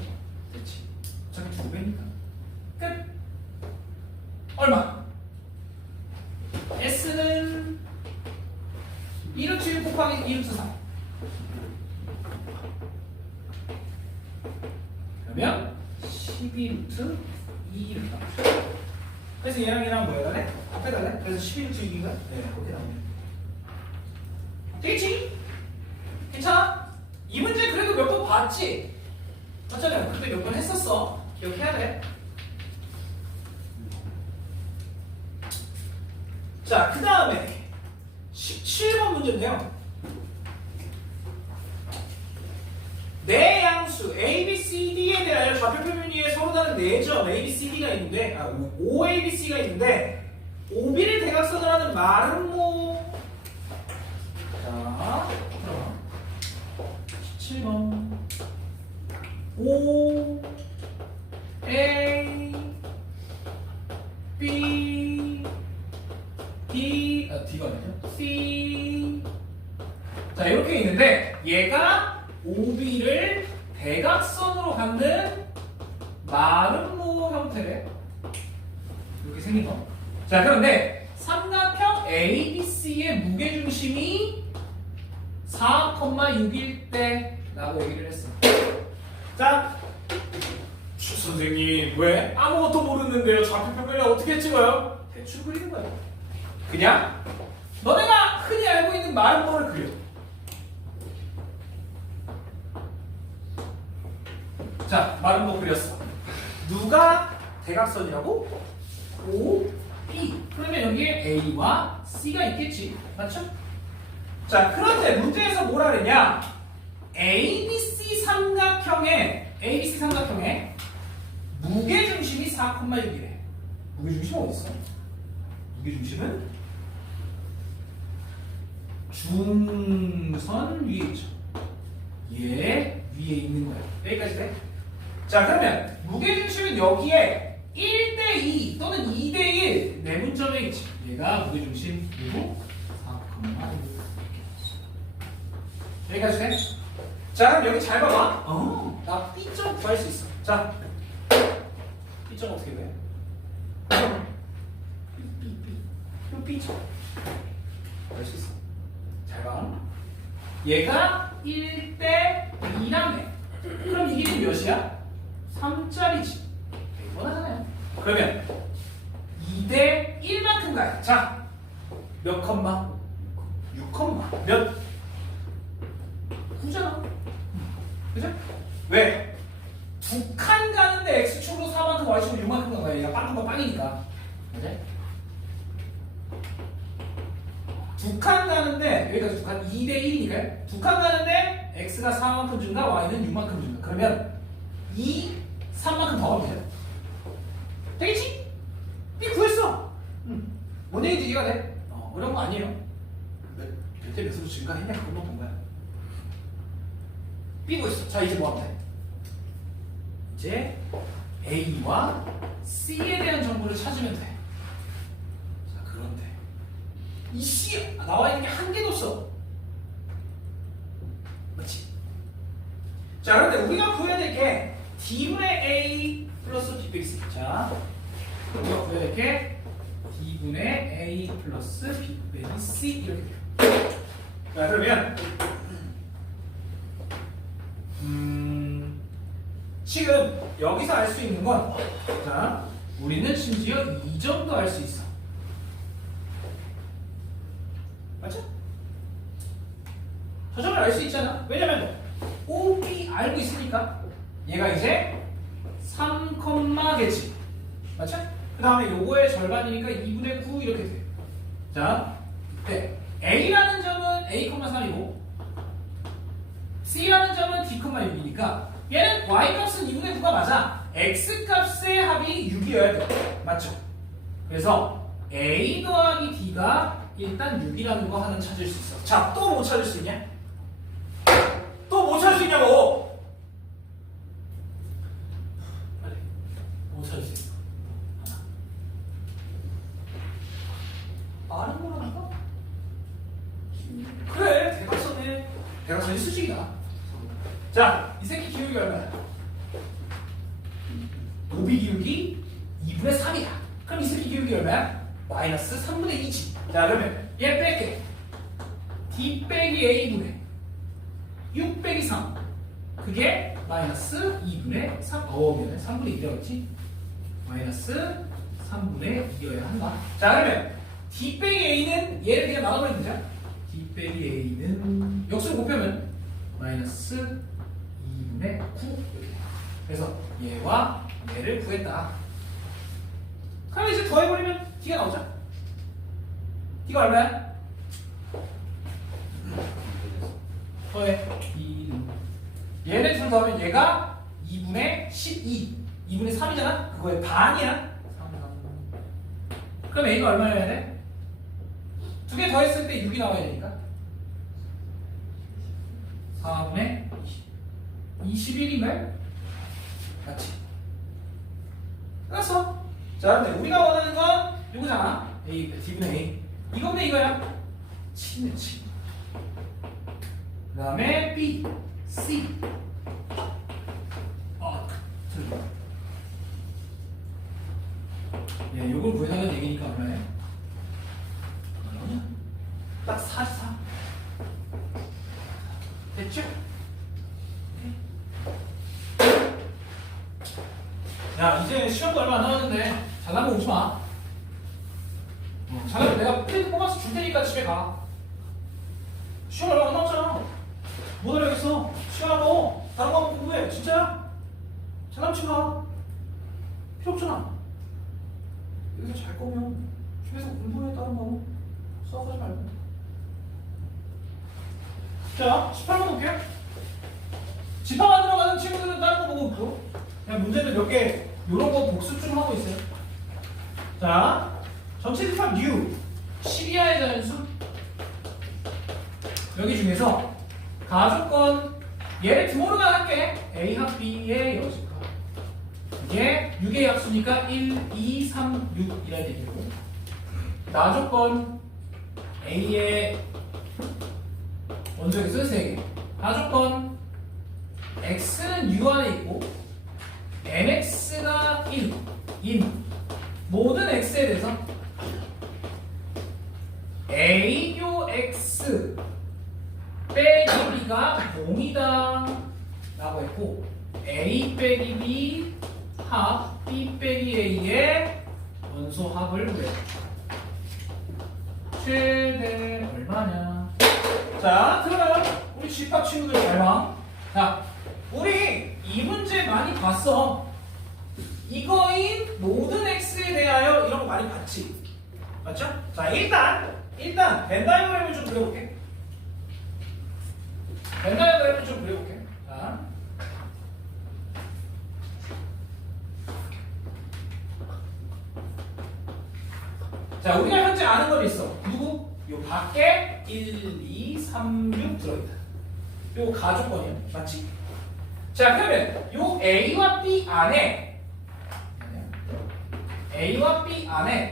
됐지? 어차피 2배니까. 끝! 얼마? S는 2루트 6 곱하기 2루트 3. 그러면 12루트 2를 나오죠. 그래서 얘랑 얘랑 뭐 해달래? 합해달래? 그래서 11루트 6인가? 네, 그렇게 나오네. 되겠지? 괜찮아? 이 문제 그래도 몇 번 봤지? 맞잖아요. 그때 몇 번 했었어. 기억해야 돼. 자, 그 다음에 17번 문제인데요. 네 양수 A, B, C, D에 대하여 좌표표면 위에 서로 다른 4점 A, B, C, D가 있는데 O, A, B, C가 있는데 OB를 대각선으로 하는 마름모 O A B D D가 아니죠? C 자 이렇게 있는데 얘가 OB를 대각선으로 갖는 마름모 형태래. 이렇게 생긴 거. 자 그런데 삼각형 ABC의 무게중심이 4,6일 때 라고 얘기를 했어. 자 주 선생님 왜 아무것도 모르는데요? 좌표평면을 어떻게 찍어요? 대충 그리는 거야. 그냥 너네가 흔히 알고 있는 마름모를 그려. 자 마름모 그렸어. 누가 대각선이라고? O, B. 그러면 여기에 A와 C가 있겠지. 맞죠? 자, 그런데 문제에서 뭐라 그랬냐? ABC 삼각형의 무게중심이 4,6이래. 무게중심은 어디 있어? 무게중심은 중선 위에 있죠. 얘 위에 있는 거야. 여기까지 돼? 자, 그러면 무게중심은 여기에 1대2 또는 2대1 내분점에 있지. 얘가 무게중심 그리고 4,6 여기까지 돼? 자 그럼 여기 잘 봐봐. 나 B점 구할 수 있어. 자 B점 어떻게 돼? B점 구할 수 있어. 잘 봐. 얘가 1대 2라네. 그럼 이게 몇이야? 3짜리지. 뻔하잖아요. 그러면 2대 1만큼 가요. 자, 몇 컴마? 6 컴마. 몇? 9잖아. 그죠? 왜? 두 칸 가는데 X축으로 4만큼, Y축으로 6만큼 간 거야. 얘가 빵큰 거 빵이니까. 그죠? 두 칸 가는데, 여기까지 두 칸, 2대 1이니까요. 두 칸 가는데 X가 4만큼 준다, Y는 6만큼 준다. 그러면 2, 3만큼 더 가면 돼요. 되겠지? 이 구했어. 뭔 얘기인지 이해가 돼? 어려운 거 아니에요. 몇 대 몇으로 증가했냐 그것만 본 거야. B 구했어. 자 이제 뭐 하면 돼? 이제 A와 C에 대한 정보를 찾으면 돼. 자 그런데 이 C 나와 있는 게 한 개도 없어. 맞지? 자 그런데 우리가 구해야 될 게 D분의 A 플러스 B 빼기 C. 자 우리가 구해야 될 게 D분의 A 플러스 B 빼기 C 이렇게 돼요. 자 그러면 지금 여기서 알 수 있는 건 자 우리는 심지어 이 점도 알 수 있어. 맞죠? 저 점을 알 수 있잖아. 왜냐면 OB 알고 있으니까 얘가 이제 3겠지. 맞죠? 그 다음에 요거의 절반이니까 2분의 9 이렇게 돼. 자, 이때 A라는 점은 A,3이고 C라는 점은 D,6이니까 얘는 Y값은 2분의 9가 맞아. X값의 합이 6이어야 돼. 맞죠? 그래서 A 더하기 D가 일단 6이라는 거 하나 찾을 수 있어. 자, 또 뭐 찾을 수 있냐? 또 뭐 찾을 수 있냐고! 빨리. 뭐 찾을 수 있어? 하나. 빠른 거라니까? 그래, 대각선에. 대각선이 수직이다. 자, 이 새끼 기울기 얼마야? 노비 기울기 2분의 3이야. 그럼 이 새끼 기울기 얼마야? 마이너스 3분의 2지. 자, 그러면 얘 뺄게. D 빼기 A분의 6 빼기 3. 그게 마이너스 2분의 3. 미안해. 3분의 2라고 했지? 마이너스 3분의 2여야 한다. 자, 그러면 D 빼기 A는 얘를 그냥 나눠버리면 되죠? D 빼기 A는 역수를 곱하면 마이너스 2분의 9. 그래서 얘와 얘를 구했다. 그럼 이제 더해버리면 D가 나오죠? D가 얼마야? 더해 2는 얘네 둘 더하면 얘가 2분의 12 2분의 3이잖아? 그거의 반이야. 그럼 A가 얼마여야 돼? 두 개 더했을 때 6이 나와야 되니까 4분의 21인가요? 맞지? 끝났어. 자, 근데 우리가 원하는 건 이거잖아. A, D분의 A. 이건데 이거야. 치네, 치. 그 다음에 B, C. 틀려. 예, 요걸 구해달라는 얘기니까 얼마야? 딱 44. 됐죠? 야, 이제 시험도 얼마 안 남았는데 잘난 거 오지 마. 잘나면 내가 프린트 뽑아서 줄 테니까 집에 가. 시험 얼마 안 남았잖아. 못 하려겠어. 시험하고 다른 거 한번 공부해. 진짜야? 잘나면 집에 가. 필요 없잖아. 여기서 잘 거면 집에서 공부해. 다른 거 수학하지 말고. 자, 18번 볼게요. 집합 안 들어가는 친구들은 다른 거 보고 있고, 그냥 문제는 몇 개 이런 거 복습 좀 하고 있어요. 자, 전체 집합 U 12하의 자연수. 여기 중에서 가족권 얘를 드모르가 할게. A 합 B의 여집합. 이게 6의 약수니까 1, 2, 3, 6 이라 되고, 나조건 A의 원적에서 3개. 가족권 X는 U 안에 있고 MX가 1, 인 모든 X에 대해서 A교 X 빼기 B가 0이다 라고 했고, A 빼기 B 합 B 빼기 A의 원소 합을 구해. 최대 얼마냐? 자, 그러면 우리 집합 친구들 잘 봐. 자, 우리 이 문제 많이 봤어. 이거인 모든 x에 대하여 이런 거 많이 봤지. 맞죠? 자, 일단 벤 다이어그램을 좀 그려볼게. 벤 다이어그램을 좀 그려볼게. 자, 우리가 현재 아는 건 있어. 누구? 요 밖에 1, 2, 3, 6 들어있다. 요 가족권이야. 맞지? 자, 그러면 요 A와 B 안에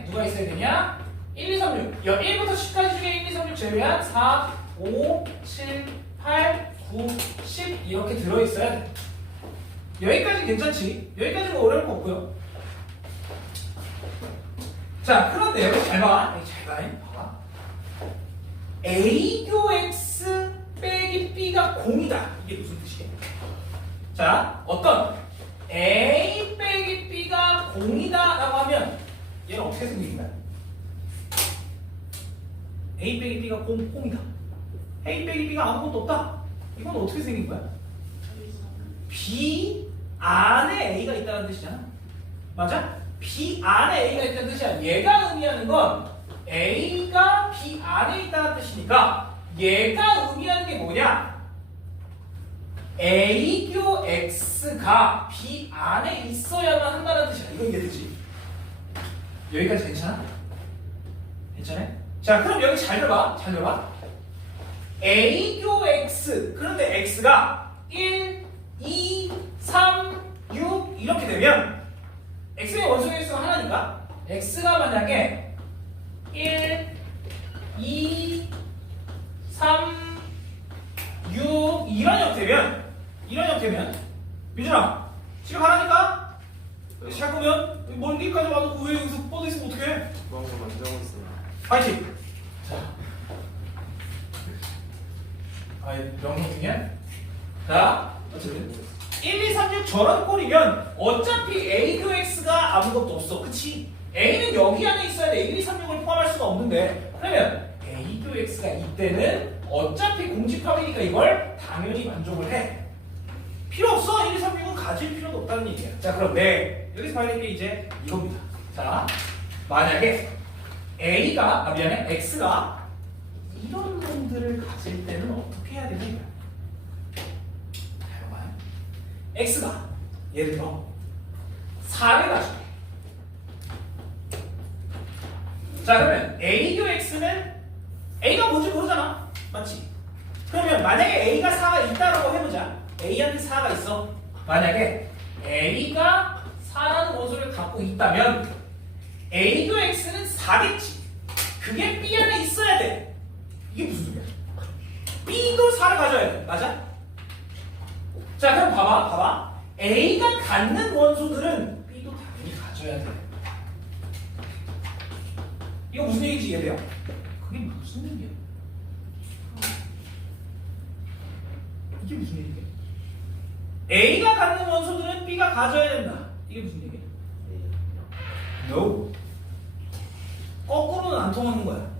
누가 있어야 되냐? 1, 2, 3, 6. 1부터 10까지 중에 1, 2, 3, 6 제외한 4, 5, 7, 8, 9, 10 이렇게 들어있어야 돼. 여기까지 괜찮지? 여기까지는 어려울 거 없고요. 자, 그런데 여기 잘 봐. 봐봐. A교 X 빼기 B가 0이다. 이게 무슨 뜻이야? 자, 어떤 A 빼기 B가 0이다 라고 하면 얘는 어떻게 생긴 거야? A 빼기 B가 0이다. A 빼기 B가 아무것도 없다. 이건 어떻게 생긴 거야? B 안에 A가 있다는 뜻이잖아. 맞아? B 안에 A가 있다는 뜻이야. 얘가 의미하는 건 A가 B 안에 있다는 뜻이니까 얘가 의미하는 게 뭐냐? A교 X가 B 안에 있어야만 한다는 뜻이야. 이거 이해되지? 여기까지 괜찮아? 괜찮아? 자, 그럼 여기 잘 들어봐. A교 X, 그런데 X가 1, 2, 3, 6 이렇게 되면 X의 원소의 횟수가 하나니까 X가 만약에 1, 2, 3, 6 이런 형태면 민준아 집에 가라니까. 시작 보면 멀리까지 와도 왜 여기서 뻗어 있으면 어떡해? 그런 거 만들고 있어요. 파이팅! 자, 명령 중이야? 자, 어쨌든 1, 2, 3, 6 저런 꼴이면 어차피 A교 X가 아무것도 없어. 그치? A는 여기 안에 있어야 돼. 1, 2, 3, 6을 포함할 수가 없는데, 그러면 A교 X가 이때는 어차피 공집합이니까 이걸 당연히 만족을 해. 필요 없어. 1, 2, 3, 6은 가질 필요도 없다는 얘기야. 자, 그럼 여기서 봐야 될 게 이제 이겁니다. 자, 만약에 X가 이런 놈들을 가질 때는 어떻게 해야 되냐 이거야. X가 예를 들어 4를 가지고, 자, 그러면 A교 X는 A가 뭔지 모르잖아. 맞지? 그러면 만약에 A가 4가 있다라고 해보자. A한테 4가 있어. 만약에 A가 4라는 원소를 갖고 있다면 A도 X는 4겠지. 그게 B 안에 있어야 돼. 이게 무슨 소리야? B도 4를 가져야 돼. 맞아? 자, 그럼 봐봐. A가 갖는 원소들은 B도 당연히 가져야 돼. 이거 무슨 얘기인지 이해돼요? 그게 무슨 얘기야? 이게 무슨 얘기야? A가 갖는 원소들은 B가 가져야 된다. 이게 무슨 얘기야? No. 거꾸로는 안 통하는 거야.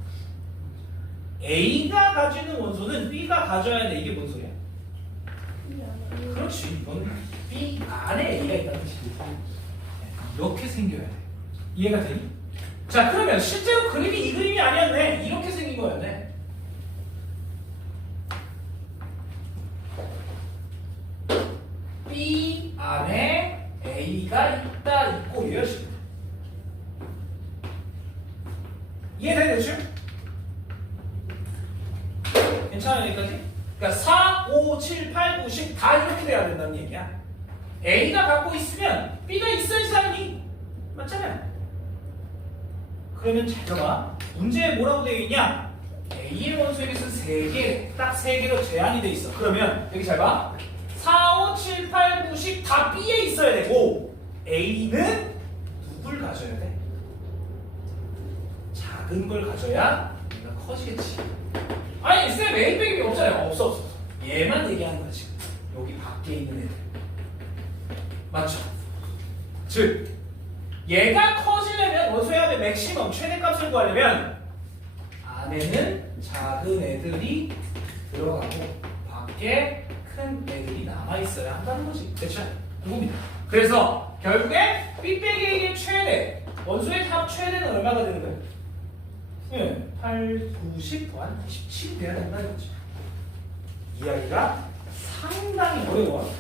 A가 가지는 원소는 B가 가져야 돼. 이게 뭔 소리야? 그렇지. 이건 B 안에 A가 있다는 뜻이지. 이렇게 생겨야 돼. 이해가 되니? 자, 그러면 실제로 그림이 이 그림이 아니었네. 이렇게 생긴 거였네. B 안에 A가 있고 이것이. 이해돼 대충? 괜찮아 여기까지? 그러니까 4, 5, 7, 8, 9, 10 다 이렇게 돼야 된다는 얘기야. A가 갖고 있으면 B가 있어야지 당연히. 맞잖아요. 그러면 잘 봐봐. 문제에 뭐라고 되어 있냐? A의 원소의 개수는 3개, 딱 3개로 제한이 돼 있어. 그러면 여기 잘 봐. 4, 5, 7, 8, 9, 10 다 B에 있어야 되고 A는 누굴 가져야 돼? 작은 걸 가져야 얘가 커지겠지. 아니 쌤 A 빼기 B 없잖아요. 없어. 얘만 얘기하는 거야 지금. 여기 밖에 있는 애들. 맞죠? 즉 얘가 커지려면 원소의 합의 맥시멈 최대값을 구하려면 안에는 작은 애들이 들어가고 밖에 큰 애들이 남아있어야 한다는 거지. 됐죠? 이겁니다. 그래서 결국에 B 빼기 A의 최대 원소의 합 최대는 얼마가 되는 거예요? 8, 90 더한 27이 돼야 된다 이거지. 이야기가 상당히 어려워.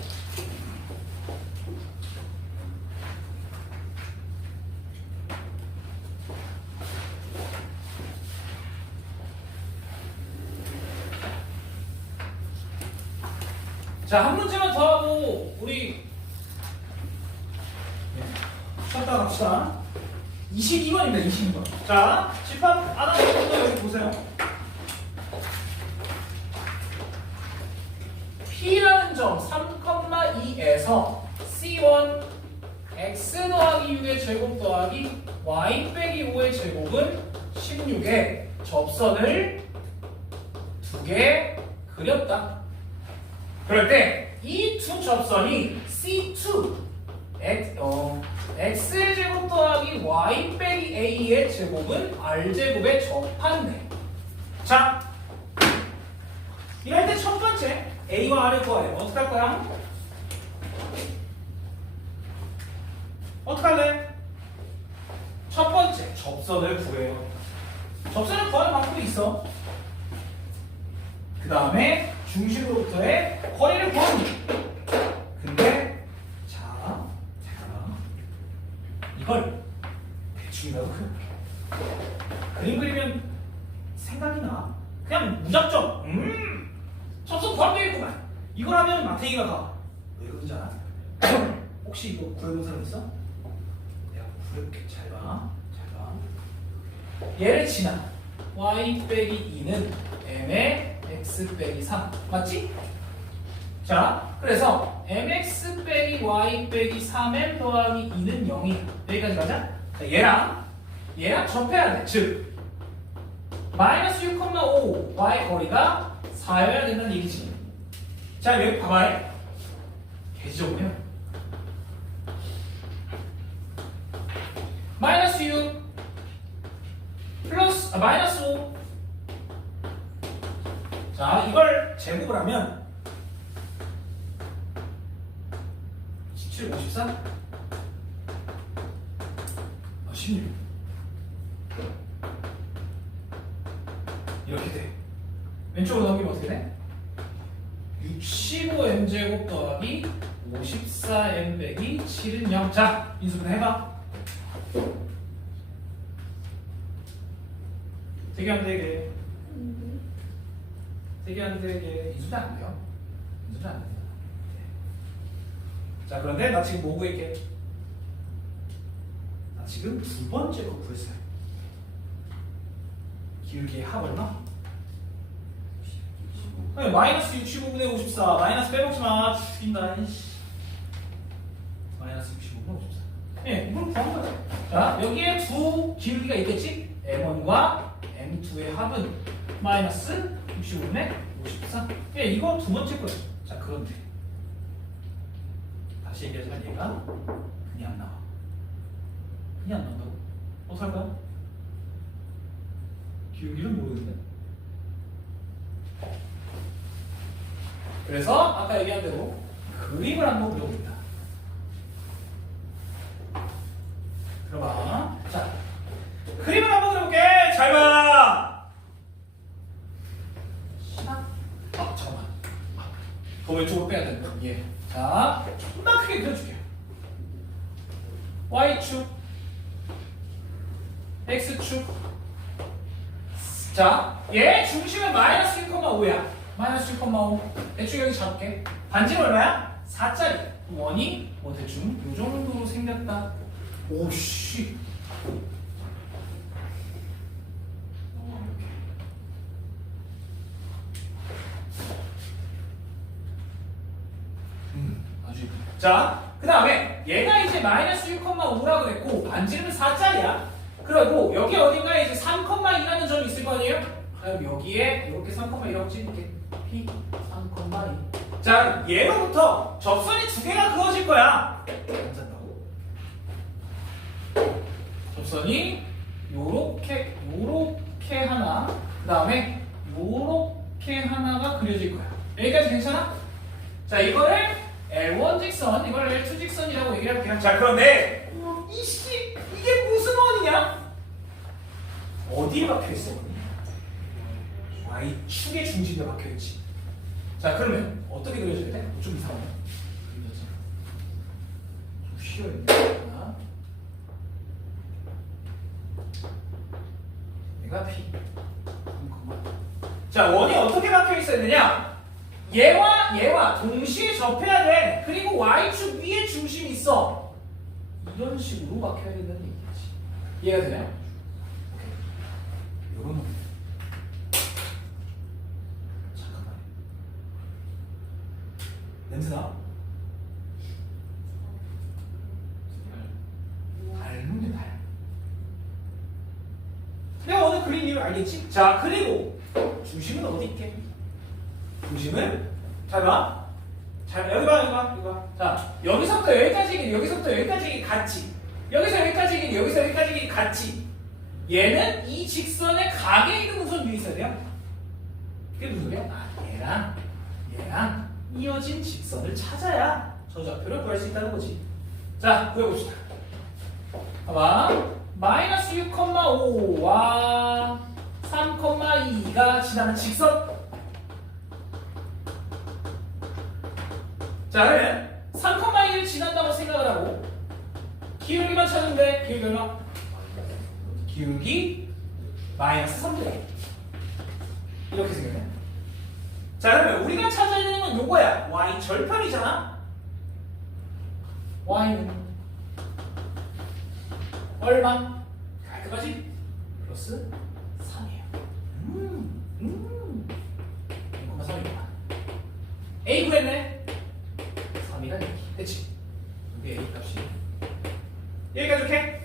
자, 한 문제만 더 하고 우리 쉬었다 갑시다. 22번입니다. 22번. 자, 집합 안 하는 분도 여기 보세요. P라는 점 3,2에서 C1 X 더하기 6의 제곱 더하기 Y 빼기 5의 제곱은 16에 접선을 2개 그렸다. 그럴 때 이 두 접선이 C2 X의 제곱 더하기 Y 빼기 A의 제곱은 R제곱에 접한대. 자, 이럴 때 첫 번째 A와 R을 구하래. 어떻게 할 거야? 어떻게 할래? 첫 번째 접선을 구해요. 접선을 구하는 방법이 있어. 그 다음에 중심으로부터의 거리를 구합니다. 근데 자, 이걸 대충이라도 그림 그리면 생각이 나. 그냥 무작정 접선 구하면 되겠구만. 이걸 하면 마태이가 가. 왜 그런지 알아? 혹시 이거 구해본 사람 있어? 내가 구해볼게. 잘 봐. 얘를 지나 y 빼기 2는 m의 x 빼기 3 맞지? 자, 그래서 mx 빼기 y 빼기 3m 더하기 2는 0이 여기까지 가자. 자, 얘랑 접해야 돼. 즉 마이너스 6,5 y 거리가 4여야 된다는 얘기지. 자, 여기 봐봐요. 개지적으로요. 마이너스 6 플러스 마이너스 5. 자, 이걸 제곱을 하면 17, 54? 16 이렇게 돼. 왼쪽으로 넘기면 어떻게 돼? 65m 제곱 더하기 54m 빼기 7은 0. 자, 인수분 해봐. 되게 안 되게. 되게 안 되게. 인수분 안 돼요. 인수분 안 돼요. 자, 그런데 나 지금 뭐 구할게? 나 지금 두 번째 거 구했어요. 기울기의 합 얼마? 아니, 마이너스 65분의 54. 마이너스 빼먹지 마. 죽인다. 이씨. 마이너스 65분의 54. 예, 이걸 구한 거야. 자, 여기에 두 기울기가 있겠지? M1과 M2의 합은 마이너스 65분의 54. 예, 이거 두 번째 거예요. 자, 그런데 다시 얘기하지만 얘가 그냥 안 나와. 그냥 안 나온다고. 어떡할 거야? 기울기를 모르는데. 그래서 아까 얘기한 대로 그림을 한번 그려봅니다. 들어봐. 자, 그림을 한번 그려볼게. 잘 봐. 잠깐만. 더 왼쪽으로 빼야 된다. 예. 자, 존나 크게 그려줄게요. Y축, X축. 자, 얘 중심은 마이너스 1,5야. 마이너스 1,5. 대충 여기 잡을게. 반지름 얼마야? 4짜리. 원이 뭐 대충 요 정도로 생겼다. 오씨. 아주. 자, 그 다음에 얘가 이제 마이너스 1,5라고 했고 반지름은 4짜리야. 그리고 여기 어딘가에 이제 3,2라는 점이 있을 거 아니에요? 그럼 여기에 이렇게 3,2라고 찍을게. P 3,2. 자, 얘로부터 접선이 두 개가 그어질 거야. 괜찮다고? 접선이 요렇게 하나, 그 다음에 요렇게 하나가 그려질 거야. 여기까지 괜찮아? 자, 이거를 L1 직선, 이걸 L2 직선이라고 얘기를 할게요. 자, 그런데 이씨, 이게 무슨 원이냐? 어디에 박혀있어? Y축의 중심에 박혀있지. 자, 그러면 어떻게 그려줘야 돼? 좀 이상하네. 좀 쉬어있네. 얘가 P. 자, 원이 어떻게 박혀있어야 되냐? 얘와 동시에 접해야 돼. 그리고 Y축 위에 중심이 있어. 이런 식으로 박혀야 된다는 얘기지. 이해가 되나요? 요런 놈. 잠깐만. 냄새나? 닮은데 닮. 내가 오늘 그린 이유 알겠지? 자, 그리고 중심은 어디 있게? 중심은 잘 봐. 잘 여기 봐, 여기 봐, 여기 봐. 자, 여기서부터 여기까지 길, 여기서부터 여기까지 길 같이. 여기서 여기까지 길, 여기서 여기까지 길 같이. 얘는 이 직선의 각에 있는 우선 위에 있어야 돼요. 그게 무슨 소리야? 아, 얘랑 이어진 직선을 찾아야 저 좌표를 구할 수 있다는 거지. 자, 구해봅시다. 봐봐. 마이너스 6,5와 3,2가 지나는 직선. 자, 그러면 3,2를 지난다고 생각을 하고 기울기만 찾으면 돼. 기울기 얼마? 기울기 마이너스 3분의 1. 이렇게 생겼네. 자, 그러면 우리가 찾아야 되는 건 요거야. y 절편이잖아. y는 얼마? 깔끔하지? 플러스 3이에요. 0,3이구나. a 구했네. 3이란 얘기. 됐지? 이게 a 값이. 여기까지 이렇게.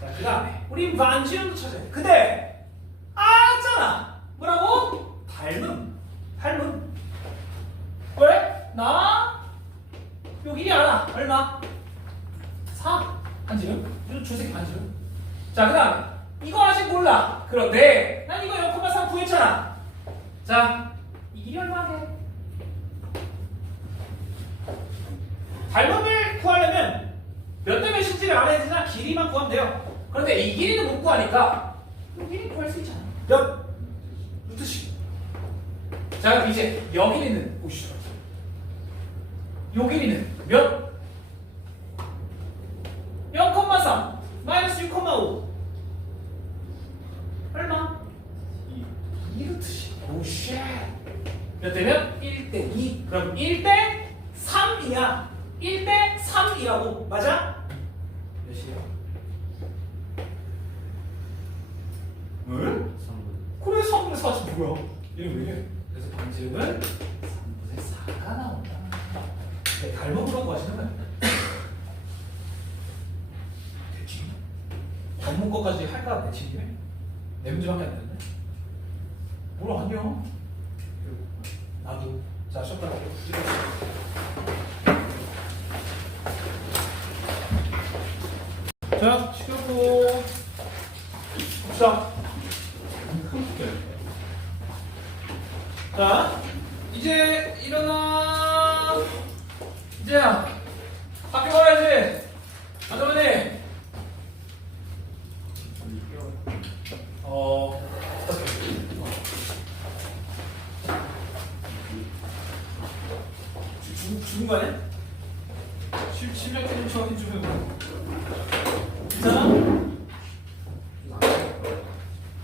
자, 그 다음에 우리 반지름도 찾아야 돼. 근데 알았잖아. 뭐라고? 닮음. 왜? 나 여기 알아. 얼마? 4. 반지름. 조색 반지름. 자, 그 다음에 이거 아직 몰라. 그런데 난 이거 0,3 구했잖아. 자, 이 길이 얼마게? 닮음을 구하려면 몇 대 몇인지를 알아야 되나? 길이만 구하면 돼요. 그런데 이 길이는 못 구하니까 이 길이 구할 수 있잖아. 몇? 루트씩. 자, 그럼 이제 여 길이는 보시죠. 요 길이는 몇? 0,3 마이너스 6,5 얼마? 2루트씩. 오쉣. 몇 대면? 1대 2. 그럼 1대 3이야. 1대 3이라고. 맞아? 몇이에요? 응? 3분. 그래 3분의 4지 뭐야? 이게 왜 이래? 그래서 방지음은 3분의 4가 나온다. 네, 닮아보라고 하시는 거야. 대칭? 전문 거까지 할까 대칭이네? 내 문제밖에 안 되는데? 뭐라 하냐? 나도. 자, 쉬었다 가고 자, 시켜고 봅시다. 자, 이제 일어나. 이제야 학교 가야지. 아주머니. 죽은 거 아니야? 실력 좀 정확히 좀 해봐.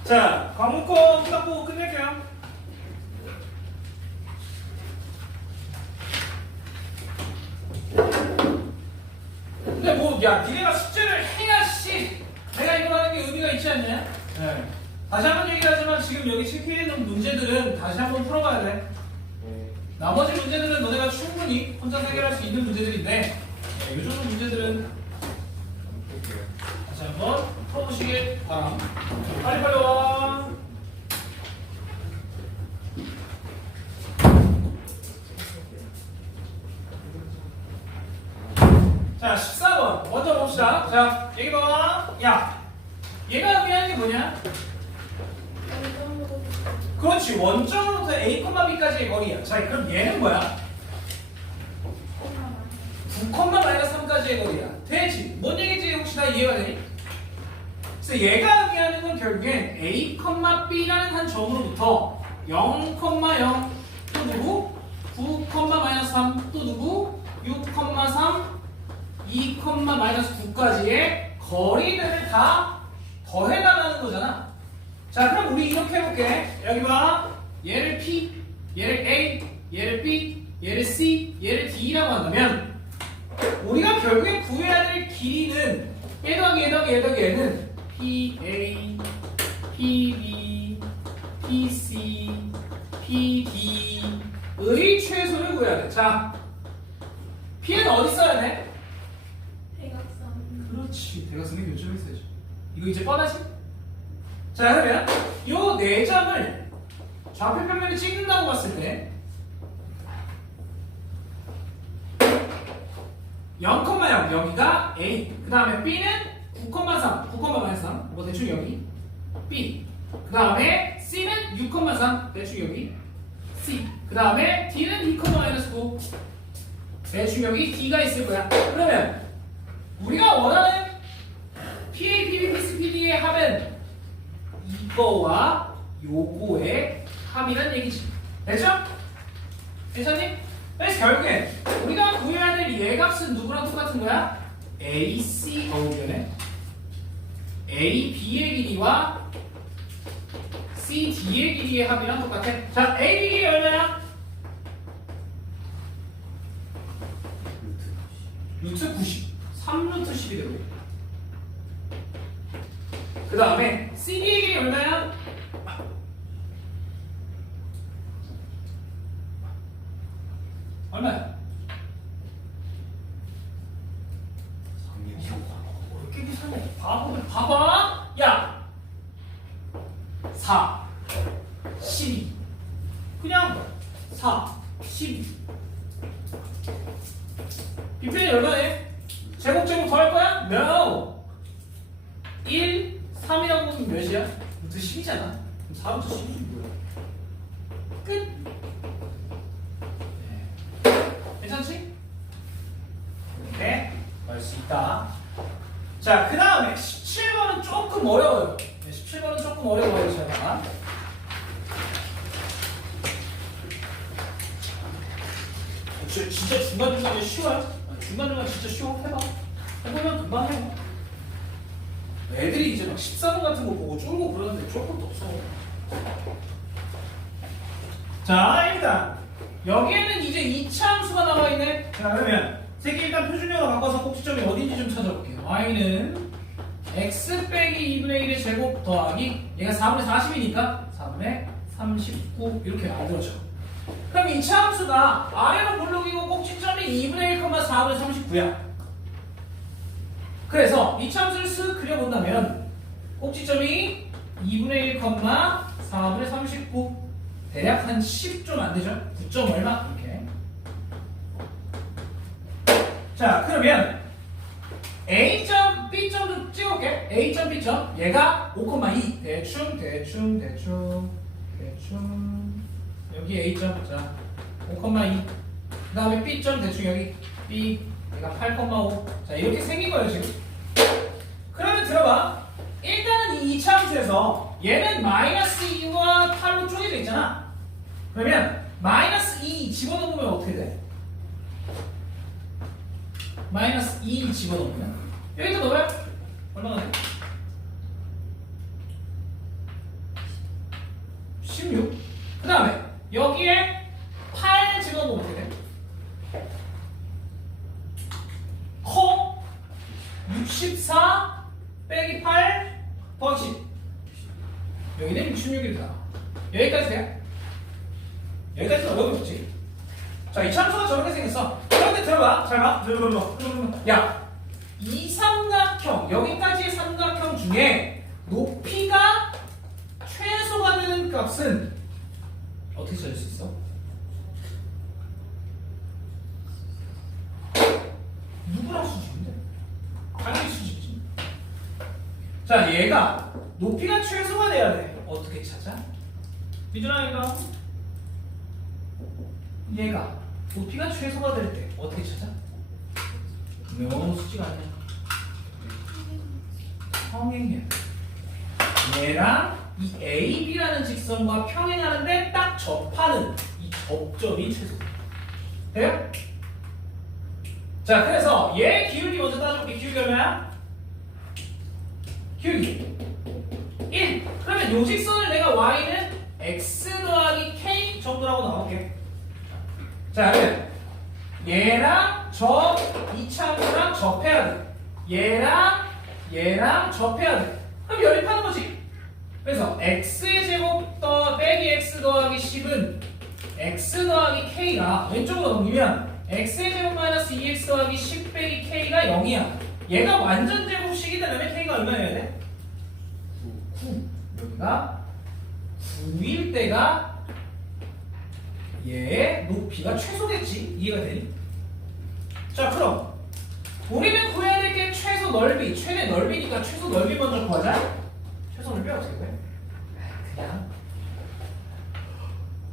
자, 과목 거 후딱 보고 끝낼게요. 근데 뭐, 야, 니네가 숙제를 해야지 내가 이거 하는 게 의미가 있지 않냐? 네. 다시 한번 얘기를 하지만 지금 여기 실기에 있는 문제들은 다시 한번 풀어가야 돼. 나머지 문제들은 너네가 충분히 혼자 해결할 수 있는 문제들인데 이 정도 문제들은 다시 한번 풀어보시길 바람. 빨리빨리 와. 자, 14번 먼저 봅시다. 자, 여기 봐봐. 야, 얘가 의미하는 게 뭐냐? 그렇지, 원점으로부터 A, B까지의 거리야. 자, 그럼 얘는 뭐야? 9,-3까지의 거리야. 되지? 뭔 얘기인지 혹시 다 이해가 되니? 그래서 얘가 의미하는 건 결국엔 A, B라는 한 점으로부터 0,0 또 누구? 9,-3 또 누구? 6,3 2,-9까지의 거리들을 다 더해나가는 거잖아. 자, 그럼 우리 이렇게 해볼게. 여기 봐. 얘를 P, 얘를 A, 얘를 B, 얘를 C, 얘를 D라고 한다면 우리가 결국에 구해야 될 길이는 얘 더하기 얘 더하기 얘 더하기 얘는 PA, PB, PC, PD의 최소를 구해야 돼. 자, P는 어디 써야 돼? 대각선. 그렇지. 대각선이 몇 점 있어야지. 이거 이제 뻔하지? 자, 그러면 요 네 점을 좌표 평면에 찍는다고 봤을 때 0,0 여기가 A, 그 다음에 B는 9,3, 9,-3 뭐 대충 여기 B, 그 다음에 C는 6,3 대충 여기 C, 그 다음에 D는 2,-9 대충 여기 D가 있을 거야. 그러면 우리가 원하는 PA, PB, PC, PD의 합은 이거와 요거의 합이란 얘기지. 됐죠? 괜찮니? 그래서 결국엔 우리가 구해야 될 얘 값은 누구랑 똑같은 거야? AC 어우변에 AB의 길이와 CD의 길이의 합이랑 똑같아. 자, AB 길이 얼마야? 루트 90 3루트 12 되고 그 다음에 CD의 길이 얼마야? 얼마야? 어떻게 계산해? 바보들 봐봐. 야 4 12 그냥 4 12 빗변이 얼마네? 제곱 더 할 거야? No 1 3이라고 보면 몇이야? 루트 10이잖아. 그럼 4루트 10이 뭐야? 끝. 괜찮지? 이렇게 할 수 있다. 자, 그 다음에 17번은 조금 어려워요. 17번은 조금 어려워요. 제가 진짜 중간중간에 쉬워요. 중간중간 진짜 쉬워. 해보면 금방 해요. 애들이 이제 막 14번 같은 거 보고 쫄고 그러는데 쫄 것도 없어. 자, 일단 여기에는 이제 2차 함수가 나와 있네. 자, 그러면 새끼 일단 표준형으로 바꿔서 꼭지점이 어딘지 좀 찾아볼게요. y는 x 빼기 2분의 1의 제곱 더하기 얘가 4분의 40이니까 4분의 39 이렇게 만들어져. 그럼 이 차함수가 아래로 볼록이고 꼭지점이 2분의 1, 4분의 39야. 그래서 이 차함수를 쓱 그려본다면 꼭지점이 2분의 1, 4분의 39 대략 한 10좀 안되죠? 9점 얼마? 이렇게. 자 그러면 A점, B점도 찍어볼게. A점, B점 얘가 5,2 대충 여기 A점 자 5,2 그 다음에 B점 대충 여기 B 얘가 8,5 자 이렇게 생긴 거예요 지금. 그러면 들어봐. 일단은 이 이차함수에서 얘는 마이너스 2와 8로 쪼개져 있잖아. 그러면 마이너스 2 집어넣으면 어떻게 돼? 마이너스 2 집어넣으면 여기다 넣어요? 얼마나 돼? 16. 그 다음에 여기에 8 집어넣으면 어떻게 돼? 커 64 빼기 8 더하기 10 여기는 66이 나와. 여기까지 돼요? 여기까지는 어려운 거지. 자, 이 참수가 저렇게 생겼어. 그런데 들어봐. 잘 봐. 야, 이 삼각형, 여기까지의 삼각형 중에 높이가 최소가 되는 값은 어떻게 찾을 수 있어? 누구랑 수직인데? 당연히 수직이지. 자, 얘가 높이가 최소가 돼야 돼. 어떻게 찾아? 미준아, 얘가 높이가 최소가 될 때 어떻게 찾아? 너무 수치가 아니야. 평행이야. 얘랑 이 AB라는 직선과 평행하는데 딱 접하는 이 접점이 최소. 돼요? 자, 그래서 얘 기울기 먼저 따져볼게. 기울기 얼마야? 기울기 1. 그러면 요 직선을 내가 y는 x 더하기 k 정도라고 나올게. 자, 그러면 얘랑 이차함수랑 접해야 돼. 얘랑 접해야 돼. 그럼 연립하는 거지. 그래서 x의 제곱 빼기 x 더하기 10은 x 더하기 k가 왼쪽으로 넘기면 x의 제곱 마이너스 2x 더하기 10 빼기 k가 0이야. 얘가 완전 제곱식이 되려면 k가 얼마여야 돼? 9. 여기가 9일 때가 얘의 높이가 최소겠지. 이해가 되니? 자, 그럼 우리는 구해야 될 게 최소 넓이, 최대 넓이니까 최소 넓이 먼저 구하자. 최소 넓이 어떻게 구해? 그냥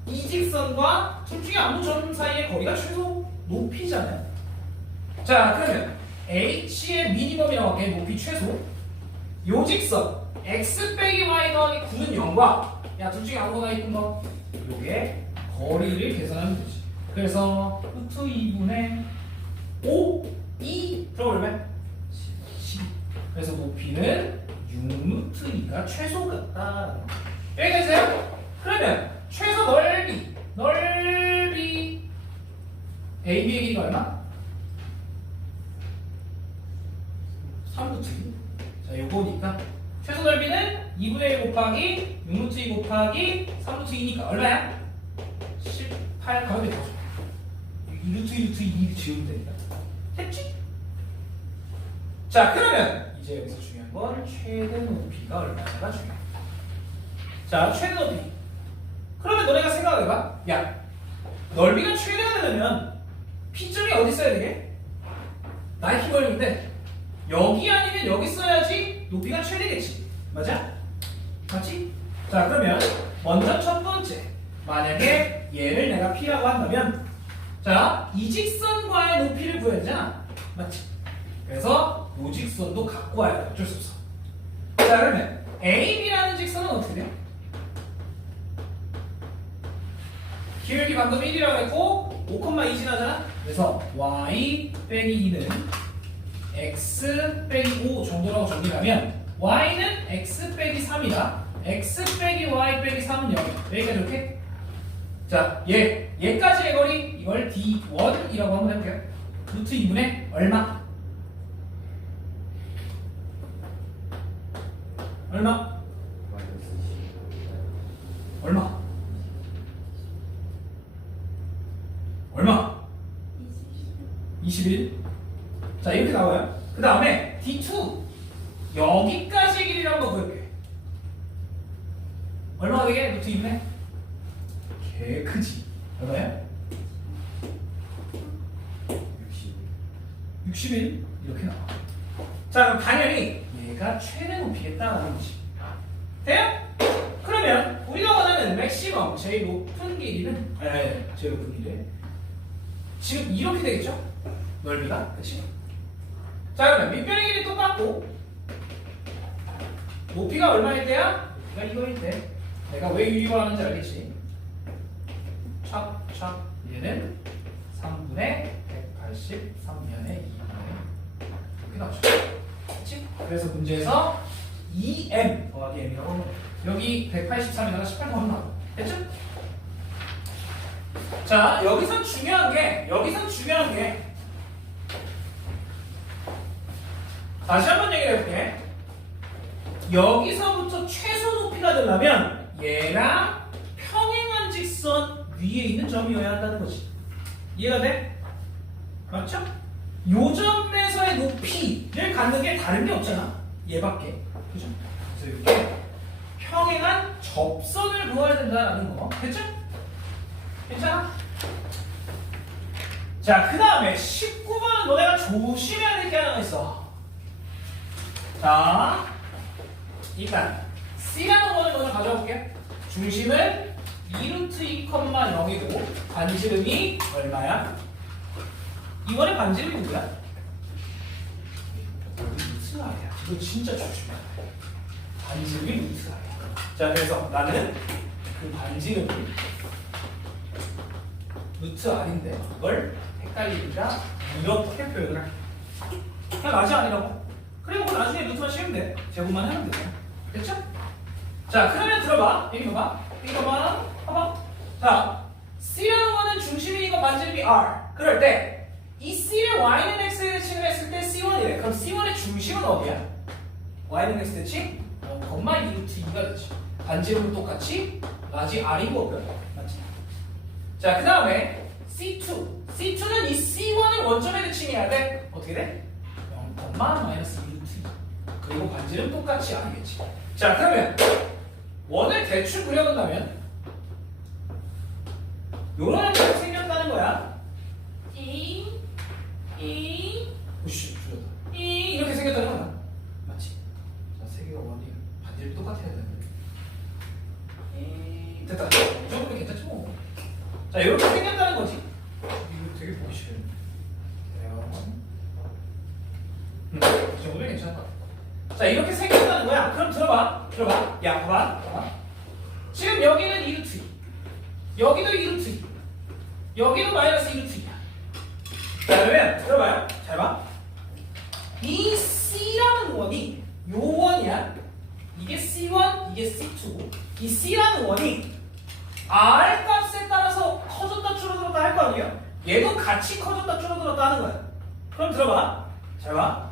이 직선과 둘 중에 아무 점 사이의 거리가 최소 높이잖아요. 자, 그러면 h의 미니멈이라고 할게. 높이 최소. 요 직선 x 빼기 y 더하기 9는 0과 야, 둘 중에 아무거나 있던 거 요게 거리를 계산하면 되지. 그래서 루트 2분의 5, 2 들어볼래? 10. 그래서 높이는 6루트 2가 최소 같다. 여기까지 돼요? 그러면 최소 넓이 AB의 길이가 얼마? 3루트 2. 자, 요거니까 최소 넓이는 2분의 1 곱하기 6루트 2 곱하기 3루트 2니까 얼마야? 18 가운데 더줘. 2루트 2 지우면 되니까. 됐지? 자, 그러면 이제 여기서 중요한 건 최대 높이가 얼마냐가 중요해. 자, 최대 높이. 그러면 너네가 생각해봐. 야, 넓이가 최대가 되려면 P점이 어디 있어야 되게? 나이키 걸리는데 여기 아니면 여기 써야지 높이가 최대겠지. 맞아? 맞지? 자, 그러면 먼저 첫 번째. 만약에 얘를 내가 P라고 한다면 자, 이 직선과의 높이를 구해야 되잖아. 맞지? 그래서 이 직선도 갖고 와야 돼. 어쩔 수 없어. 자, 그러면 AB라는 직선은 어떻게 돼요? 기울기 방금 1이라고 했고 5,2 지나잖아. 그래서 y 빼기 2는 x 빼기 5 정도라고 정리하면 y는 x 빼기 3이다. x 빼기 y 빼기 3은 0이야. 여기까지 오케이? 자, 얘까지의 거리 이걸 D1이라고 한번 해볼게요. 루트 2분의 얼마? 얼마? 얼마? 얼마? 21. 자, 이렇게 나와요. 그 다음에 D2 여기까지의 길이를 한번 구해볼게. 얼마가 되게? 루트 2분의? 개 크지? 얼마야? 61 이렇게 나와. 자, 그럼 당연히 얘가 최대 높이겠다라는 거지. 돼요? 그러면 우리가 원하는 맥시멈 제일 높은 길이는 제일 높은 길이 지금 이렇게 되겠죠? 넓이가 그렇지? 자, 그러면 밑변의 길이 똑같고 높이가 얼마일 때야? 높이가 이거일 때. 내가 왜 유리화하는지 알겠지? 착착 얘는 3분의 183면의 2분의 이렇게 나오죠. 그렇지? 그래서 문제에서 2m 더하기 m이라고 하면 여기 183에다가 18 더하면 나와. 됐죠? 자, 여기선 중요한 게 다시 한번 얘기를 해볼게. 여기서부터 최소 높이가 되려면 얘랑 평행한 직선 위에 있는 점이어야 한다는 거지. 이해가 돼? 맞죠? 요 점에서의 높이를 갖는 게 다른 게 없잖아. 얘밖에. 그죠? 그래서 이렇게 평행한 접선을 구해야 된다는 거. 됐죠? 괜찮아? 자, 그 다음에 19번은 너네가 조심해야 될 게 하나 있어. 자, 일단 C라는 거를 먼저 가져와 볼게. 중심은 2루트 2,0이고 반지름이 얼마야? 이번에 반지름이 누구야? 루트 R이야. 이거 진짜 조심해. 반지름이 루트 R이야. 자, 그래서 나는 그 반지름이 루트 R인데 그걸 헷갈리니까 이렇게 표현을 해. 그냥 맞이 아니라고. 그리고 나중에 루트만 씌우면 돼. 제곱만 하면 돼. 됐죠? 자, 그러면 들어봐. 이거 봐봐. 자, C라는 거는 중심이 이거 반지름이 R. 그럴 때 이 C를 Y는 X에 대칭을 했을 때 C1이래. 그럼 C1의 중심은 어디야? Y는 X 대칭? 콤마 2루트 2가 되지. 반지름은 똑같이 라지 R인 거고요. 맞지? 자, 그 다음에 C2는 이 C1을 원점에 대칭해야 돼. 어떻게 돼? 0, 마이너스 2루트 2. 그리고 반지름 똑같이 R이겠지. 자, 그러면 원을 대충 그려본다면 요런 형태가 생겼다는 거야. 오씨, 줄였다. 이렇게 생겼다는 거야. 맞지? 자, 세 개가 원이 반지름 똑같아야 되는데. 됐다. 이 정도면 괜찮지 뭐. 자, 이렇게 생겼다는 거지. 이거 되게 보기 싫은데. 이 정도면 괜찮다. 자, 이렇게 생겼다는 거야. 그럼 들어봐. 야, 봐봐. 지금 여기는 2루트 2. 여기도 2루트 2. 여기도 마이너스 2루트 2야. 자, 그러면 들어봐요. 잘 봐. 이 C라는 원이 요 원이야. 이게 C1, 이게 C2고 이 C라는 원이 R 값에 따라서 커졌다 줄어들었다 할 거 아니에요? 얘도 같이 커졌다 줄어들었다 하는 거야. 그럼 들어봐. 잘 봐.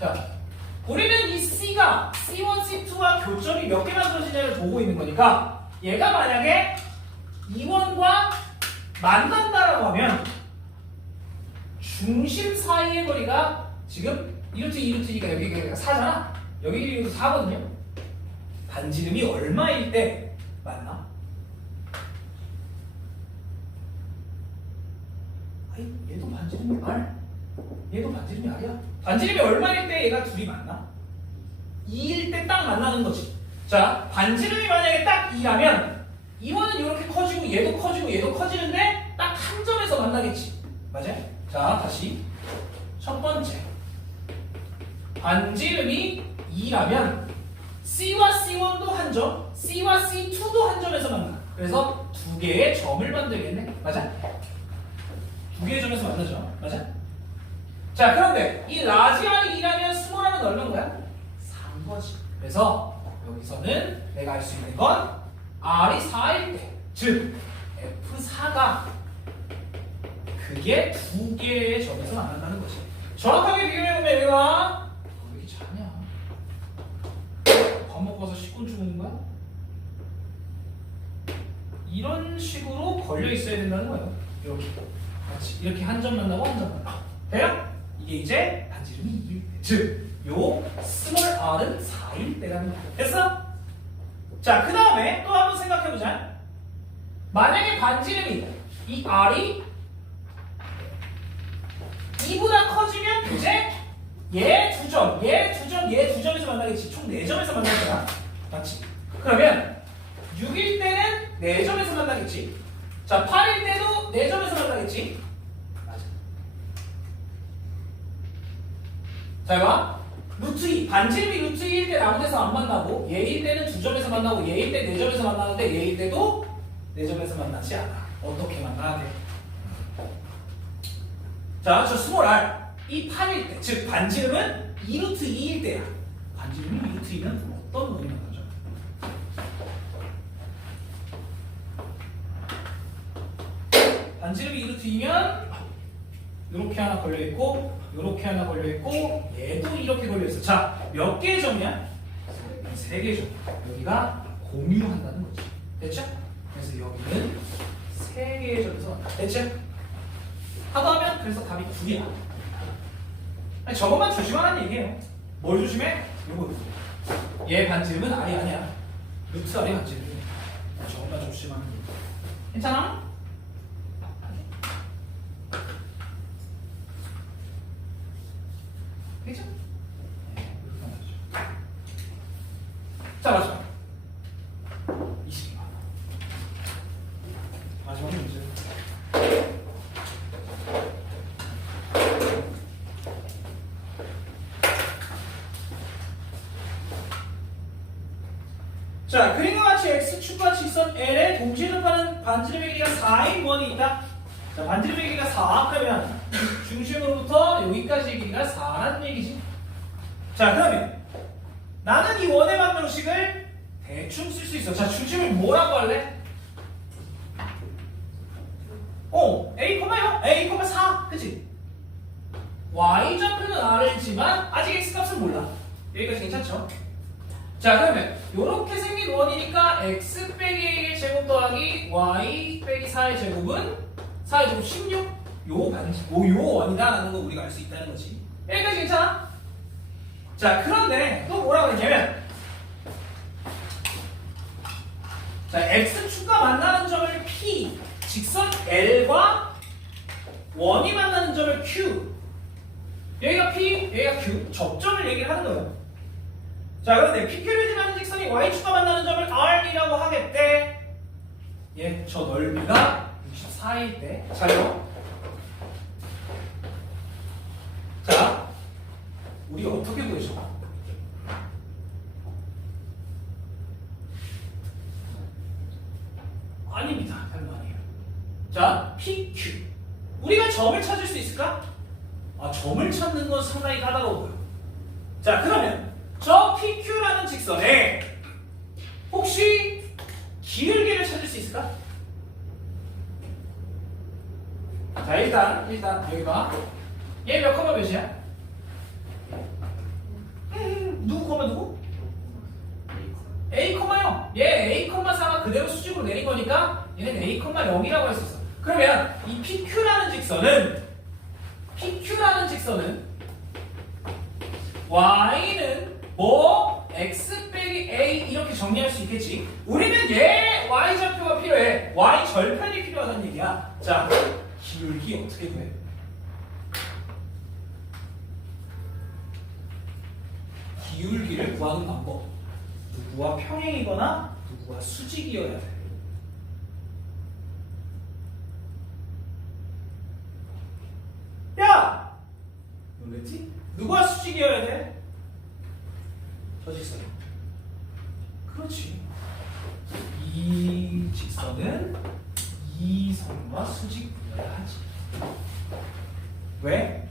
자, 우리는 이 C가 C1, C2와 교점이 몇 개 만들어지냐를 보고 있는 거니까 얘가 만약에 이 원과 만난다라고 하면 중심 사이의 거리가 지금 2루트 2루트니까 여기가 4잖아. 여기 4거든요. 반지름이 얼마일 때 만나? 아니, 얘도 반지름이 R, 얘도 반지름이 R이야. 반지름이 얼마일 때 얘가 둘이 만나? 2일 때 딱 만나는 거지. 자, 반지름이 만약에 딱 2라면 이원은 이렇게 커지고 얘도 커지고 얘도 커지는데 딱 한 점에서 만나겠지. 맞아? 자, 다시 첫 번째 반지름이 2라면 C와 C1도 한 점, C와 C2도 한 점에서 만나. 그래서 두 개의 점을 만들겠네. 맞아? 두 개의 점에서 만나죠. 맞아? 자, 그런데 이 라지 R이 2라면 스몰 R은 얼마인 거야? 3거지. 그래서 여기서는 내가 알 수 있는 건 R이 4일 때, 즉 F4가 그 이게 두 개의 점에서 만난다는 거지. 정확하게 비교해보면 얘가 왜 이렇게 자냐? 밥 먹고 와서 식곤 죽는 거야? 이런 식으로 걸려 있어야 된다는 거예요. 이렇게 같이 이렇게 한 점 만나고 한 점 만나. 돼요? 이게 이제 반지름이 2일 때. 즉, 요 스몰 r은 4일 때라는 거야. 됐어? 자, 그 다음에 또 한번 생각해보자. 만약에 반지름이 이 r이 2보다 커지면 이제 얘 두 점, 얘 두 점, 얘 두 점에서 만나겠지. 총 4점에서 만날 거야. 맞지? 그러면 6일 때는 4점에서 만나겠지. 자, 8일 때도 4점에서 만나겠지. 맞아. 자, 이봐. 루트 2, 반지름이 루트 2일 때 아무 데서 안 만나고, 얘일 때는 2점에서 만나고, 얘일 때 4점에서 만나는데, 얘일 때도 4점에서 만나지 않아. 어떻게 만나야 돼? 자, 저 스몰 r. 이 8일 때, 즉, 반지름은 2루트 2일 때야. 반지름이 2루트 2는 어떤 원이 만나죠? 반지름이 2루트 2면 이렇게 하나 걸려있고, 이렇게 하나 걸려있고, 얘도 이렇게 걸려있어. 자, 몇 개의 점이야? 3개의 점. 여기가 공유한다는 거지. 됐죠? 그래서 여기는 3개의 점에서 만나. 됐죠? 하다하면 그래서 답이 2개야. 아니, 저것만 조심하라는 얘기예요. 뭘 조심해? 요거. 얘 반지름은 R이 아니야. 루트 R이 반지름이야. 저것만 조심하는 얘기. 괜찮아? 되죠? 네, 자, 마지막. 22번. 마지막 문제. 자, 그림과 같이 x축과 직선 L에 동시에 접하는 반지름의 길이가 4인 원이 있다. 자, 반지름의 길이가 4 그러면 중심으로부터 여기까지의 길이가 4라는 얘기지. 자, 그러면 나는 이 원의 방정식을 대충 쓸 수 있어. 자, 중심을 뭐라고 할래? A, 0, A, 4 그치? y좌표는 R이지만 아직 x값은 몰라. 여기까지 괜찮죠? 자, 그러면 이렇게 생긴 원이니까 x 빼기 a의 제곱 더하기 y 빼기 4의 제곱은 4의 제곱 16? 요 원이다라는 거 우리가 알 수 있다는 거지. 여기까지 괜찮아? 자, 그런데 또 뭐라고 그랬냐면, 자, x축과 만나는 점을 P, 직선 L과 원이 만나는 점을 Q. 여기가 P, 여기가 Q. 접점을 얘기를 하는 거예요. 자, 그런데 PQ를 지나는 직선이 Y축과 만나는 점을 R이라고 하겠대. 예, 저 넓이가 64일 때. 자요. 자, 우리 어떻게 구해줘? 아닙니다. 별로 아니에요. 자, PQ. 우리가 점을 찾을 수 있을까? 아, 점을 찾는 건 상당히 까다로워요. 자, 그러면 저 PQ라는 직선에 혹시 기울기를 찾을 수 있을까? 자, 일단 여기 봐. 얘 몇 컴마 몇이야? 누구 컴마 누구? A, 0. 얘 A, 4가 그대로 수직으로 내린 거니까 얘는 A, 0이라고 할 수 있어. 그러면 이 PQ라는 직선은 Y는 뭐 X 빼기 A 이렇게 정리할 수 있겠지. 우리는 얘 Y좌표가 필요해. Y 절편이 필요하다는 얘기야. 자, 기울기 어떻게 구해? 기울기를 구하는 방법. 누구와 평행이거나 누구와 수직이어야 돼. 야! 놀랬지? 누구와 수직이어야 돼? 저 직선. 그렇지. 이 직선은 이 선과 수직이어야 하지. 왜?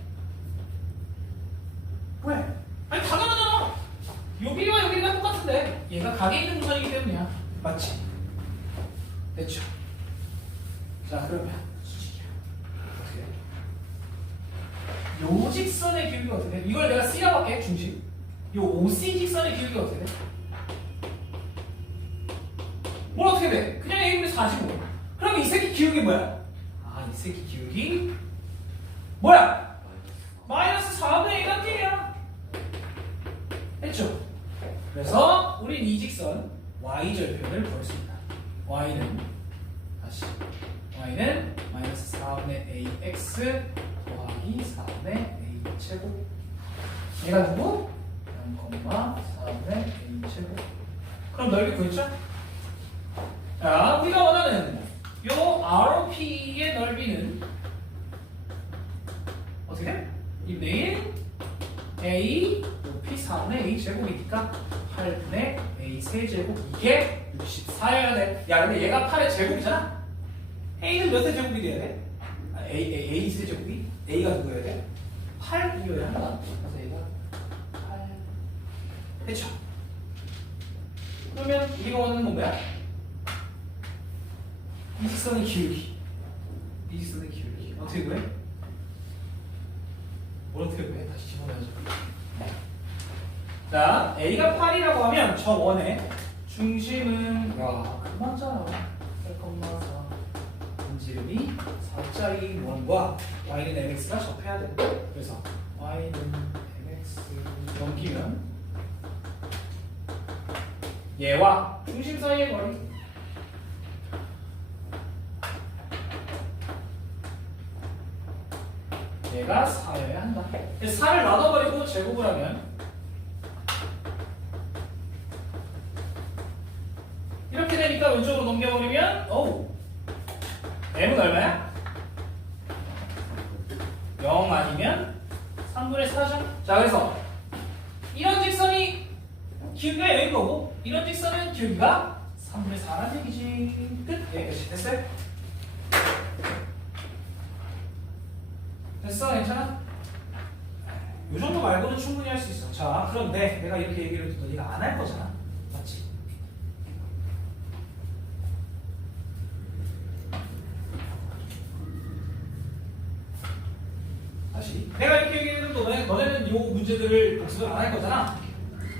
왜? 아니 당연하잖아. 여기와 여기가 똑같은데 얘가 각에 있는 구선이기 때문이야. 맞지? 됐죠? 자, 그러면 수직이야. 어떻게 해? 요 직선의 기울기가 어떻게 돼? 이걸 내가 C라고 할게, 중심. 요 OC 직선의 기울기가 어떻게 돼? 뭘 어떻게 돼? 그냥 A분의 4지. 그럼 이 새끼 기울기 뭐야? 아, 이 새끼 기울기 뭐야? 마이너스 4분의 1 길이야. 했죠? 그래서 우린 이 직선 y절편을 구할 수 있다. y는 다시 y는 마이너스 4분의 ax 더하기 4분의 a 제곱. 얘가 누구? 0,4분의 a 제곱. 그럼 넓이 구했죠? 자, 우리가 원하는 요 ROP의 넓이는 어떻게 돼? 2분의 1 a 높이 4분의 a 제곱이니까 8분의 a 세제곱. 이게 64여야 돼. 야, 근데 얘가 8의 제곱이잖아. a는 몇의 제곱이 돼야 돼? 아, a 세제곱이? a가 누구여야 돼? 8이어야 한다. 그래서 얘가 8. 됐죠? 그러면 우리가 원하는 건 뭐야? 이 직선의 기울기. 이 직선의 기울기. 어떻게 구해? 뭘 어떻게 구해? 다시 집어넣어야죠. 자, A가 8이라고 하면 저 원의 중심은 그만잖아. 8,4 분지름이 4짜리 원과 y는 mx가 접해야 돼. 그래서 y는 mx 넘기면 얘와 중심 사이의 거리 얘가 4여야 한다. 4를 나눠버리고 제곱을 하면 이렇게 되니까 왼쪽으로 넘겨버리면 m은 얼마야? 0 아니면 3분의 4죠. 자, 그래서 이런 직선이 기울기가 0인 거고 이런 직선은 기울기가 3분의 4라는 얘기지. 끝. 여기까지 됐어요? 됐어? 괜찮아? 이 정도 말고는 충분히 할 수 있어. 자, 그런데 내가 이렇게 얘기를 해도 네가 안 할 거잖아. 맞지? 다시. 내가 이렇게 얘기해도 너네는 이 문제들을 복습을 안 할 거잖아.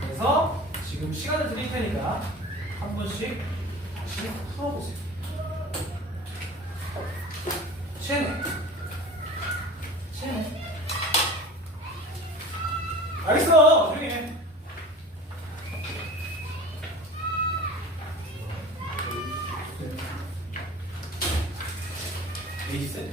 그래서 지금 시간을 드릴 테니까 한 번씩 다시 풀어보세요. 체네. 알겠어. 조용히 해. 에이스?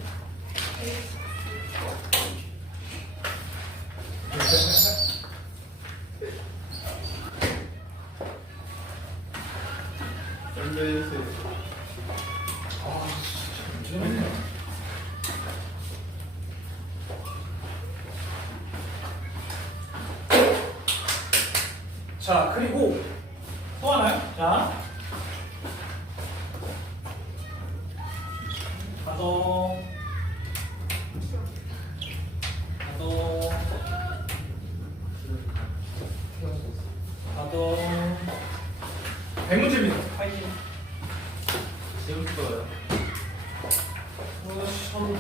자, 그리고 또 하나요? 자, 가동, 가동. 100문제입니다. 파이팅. 재밌어요. 시험을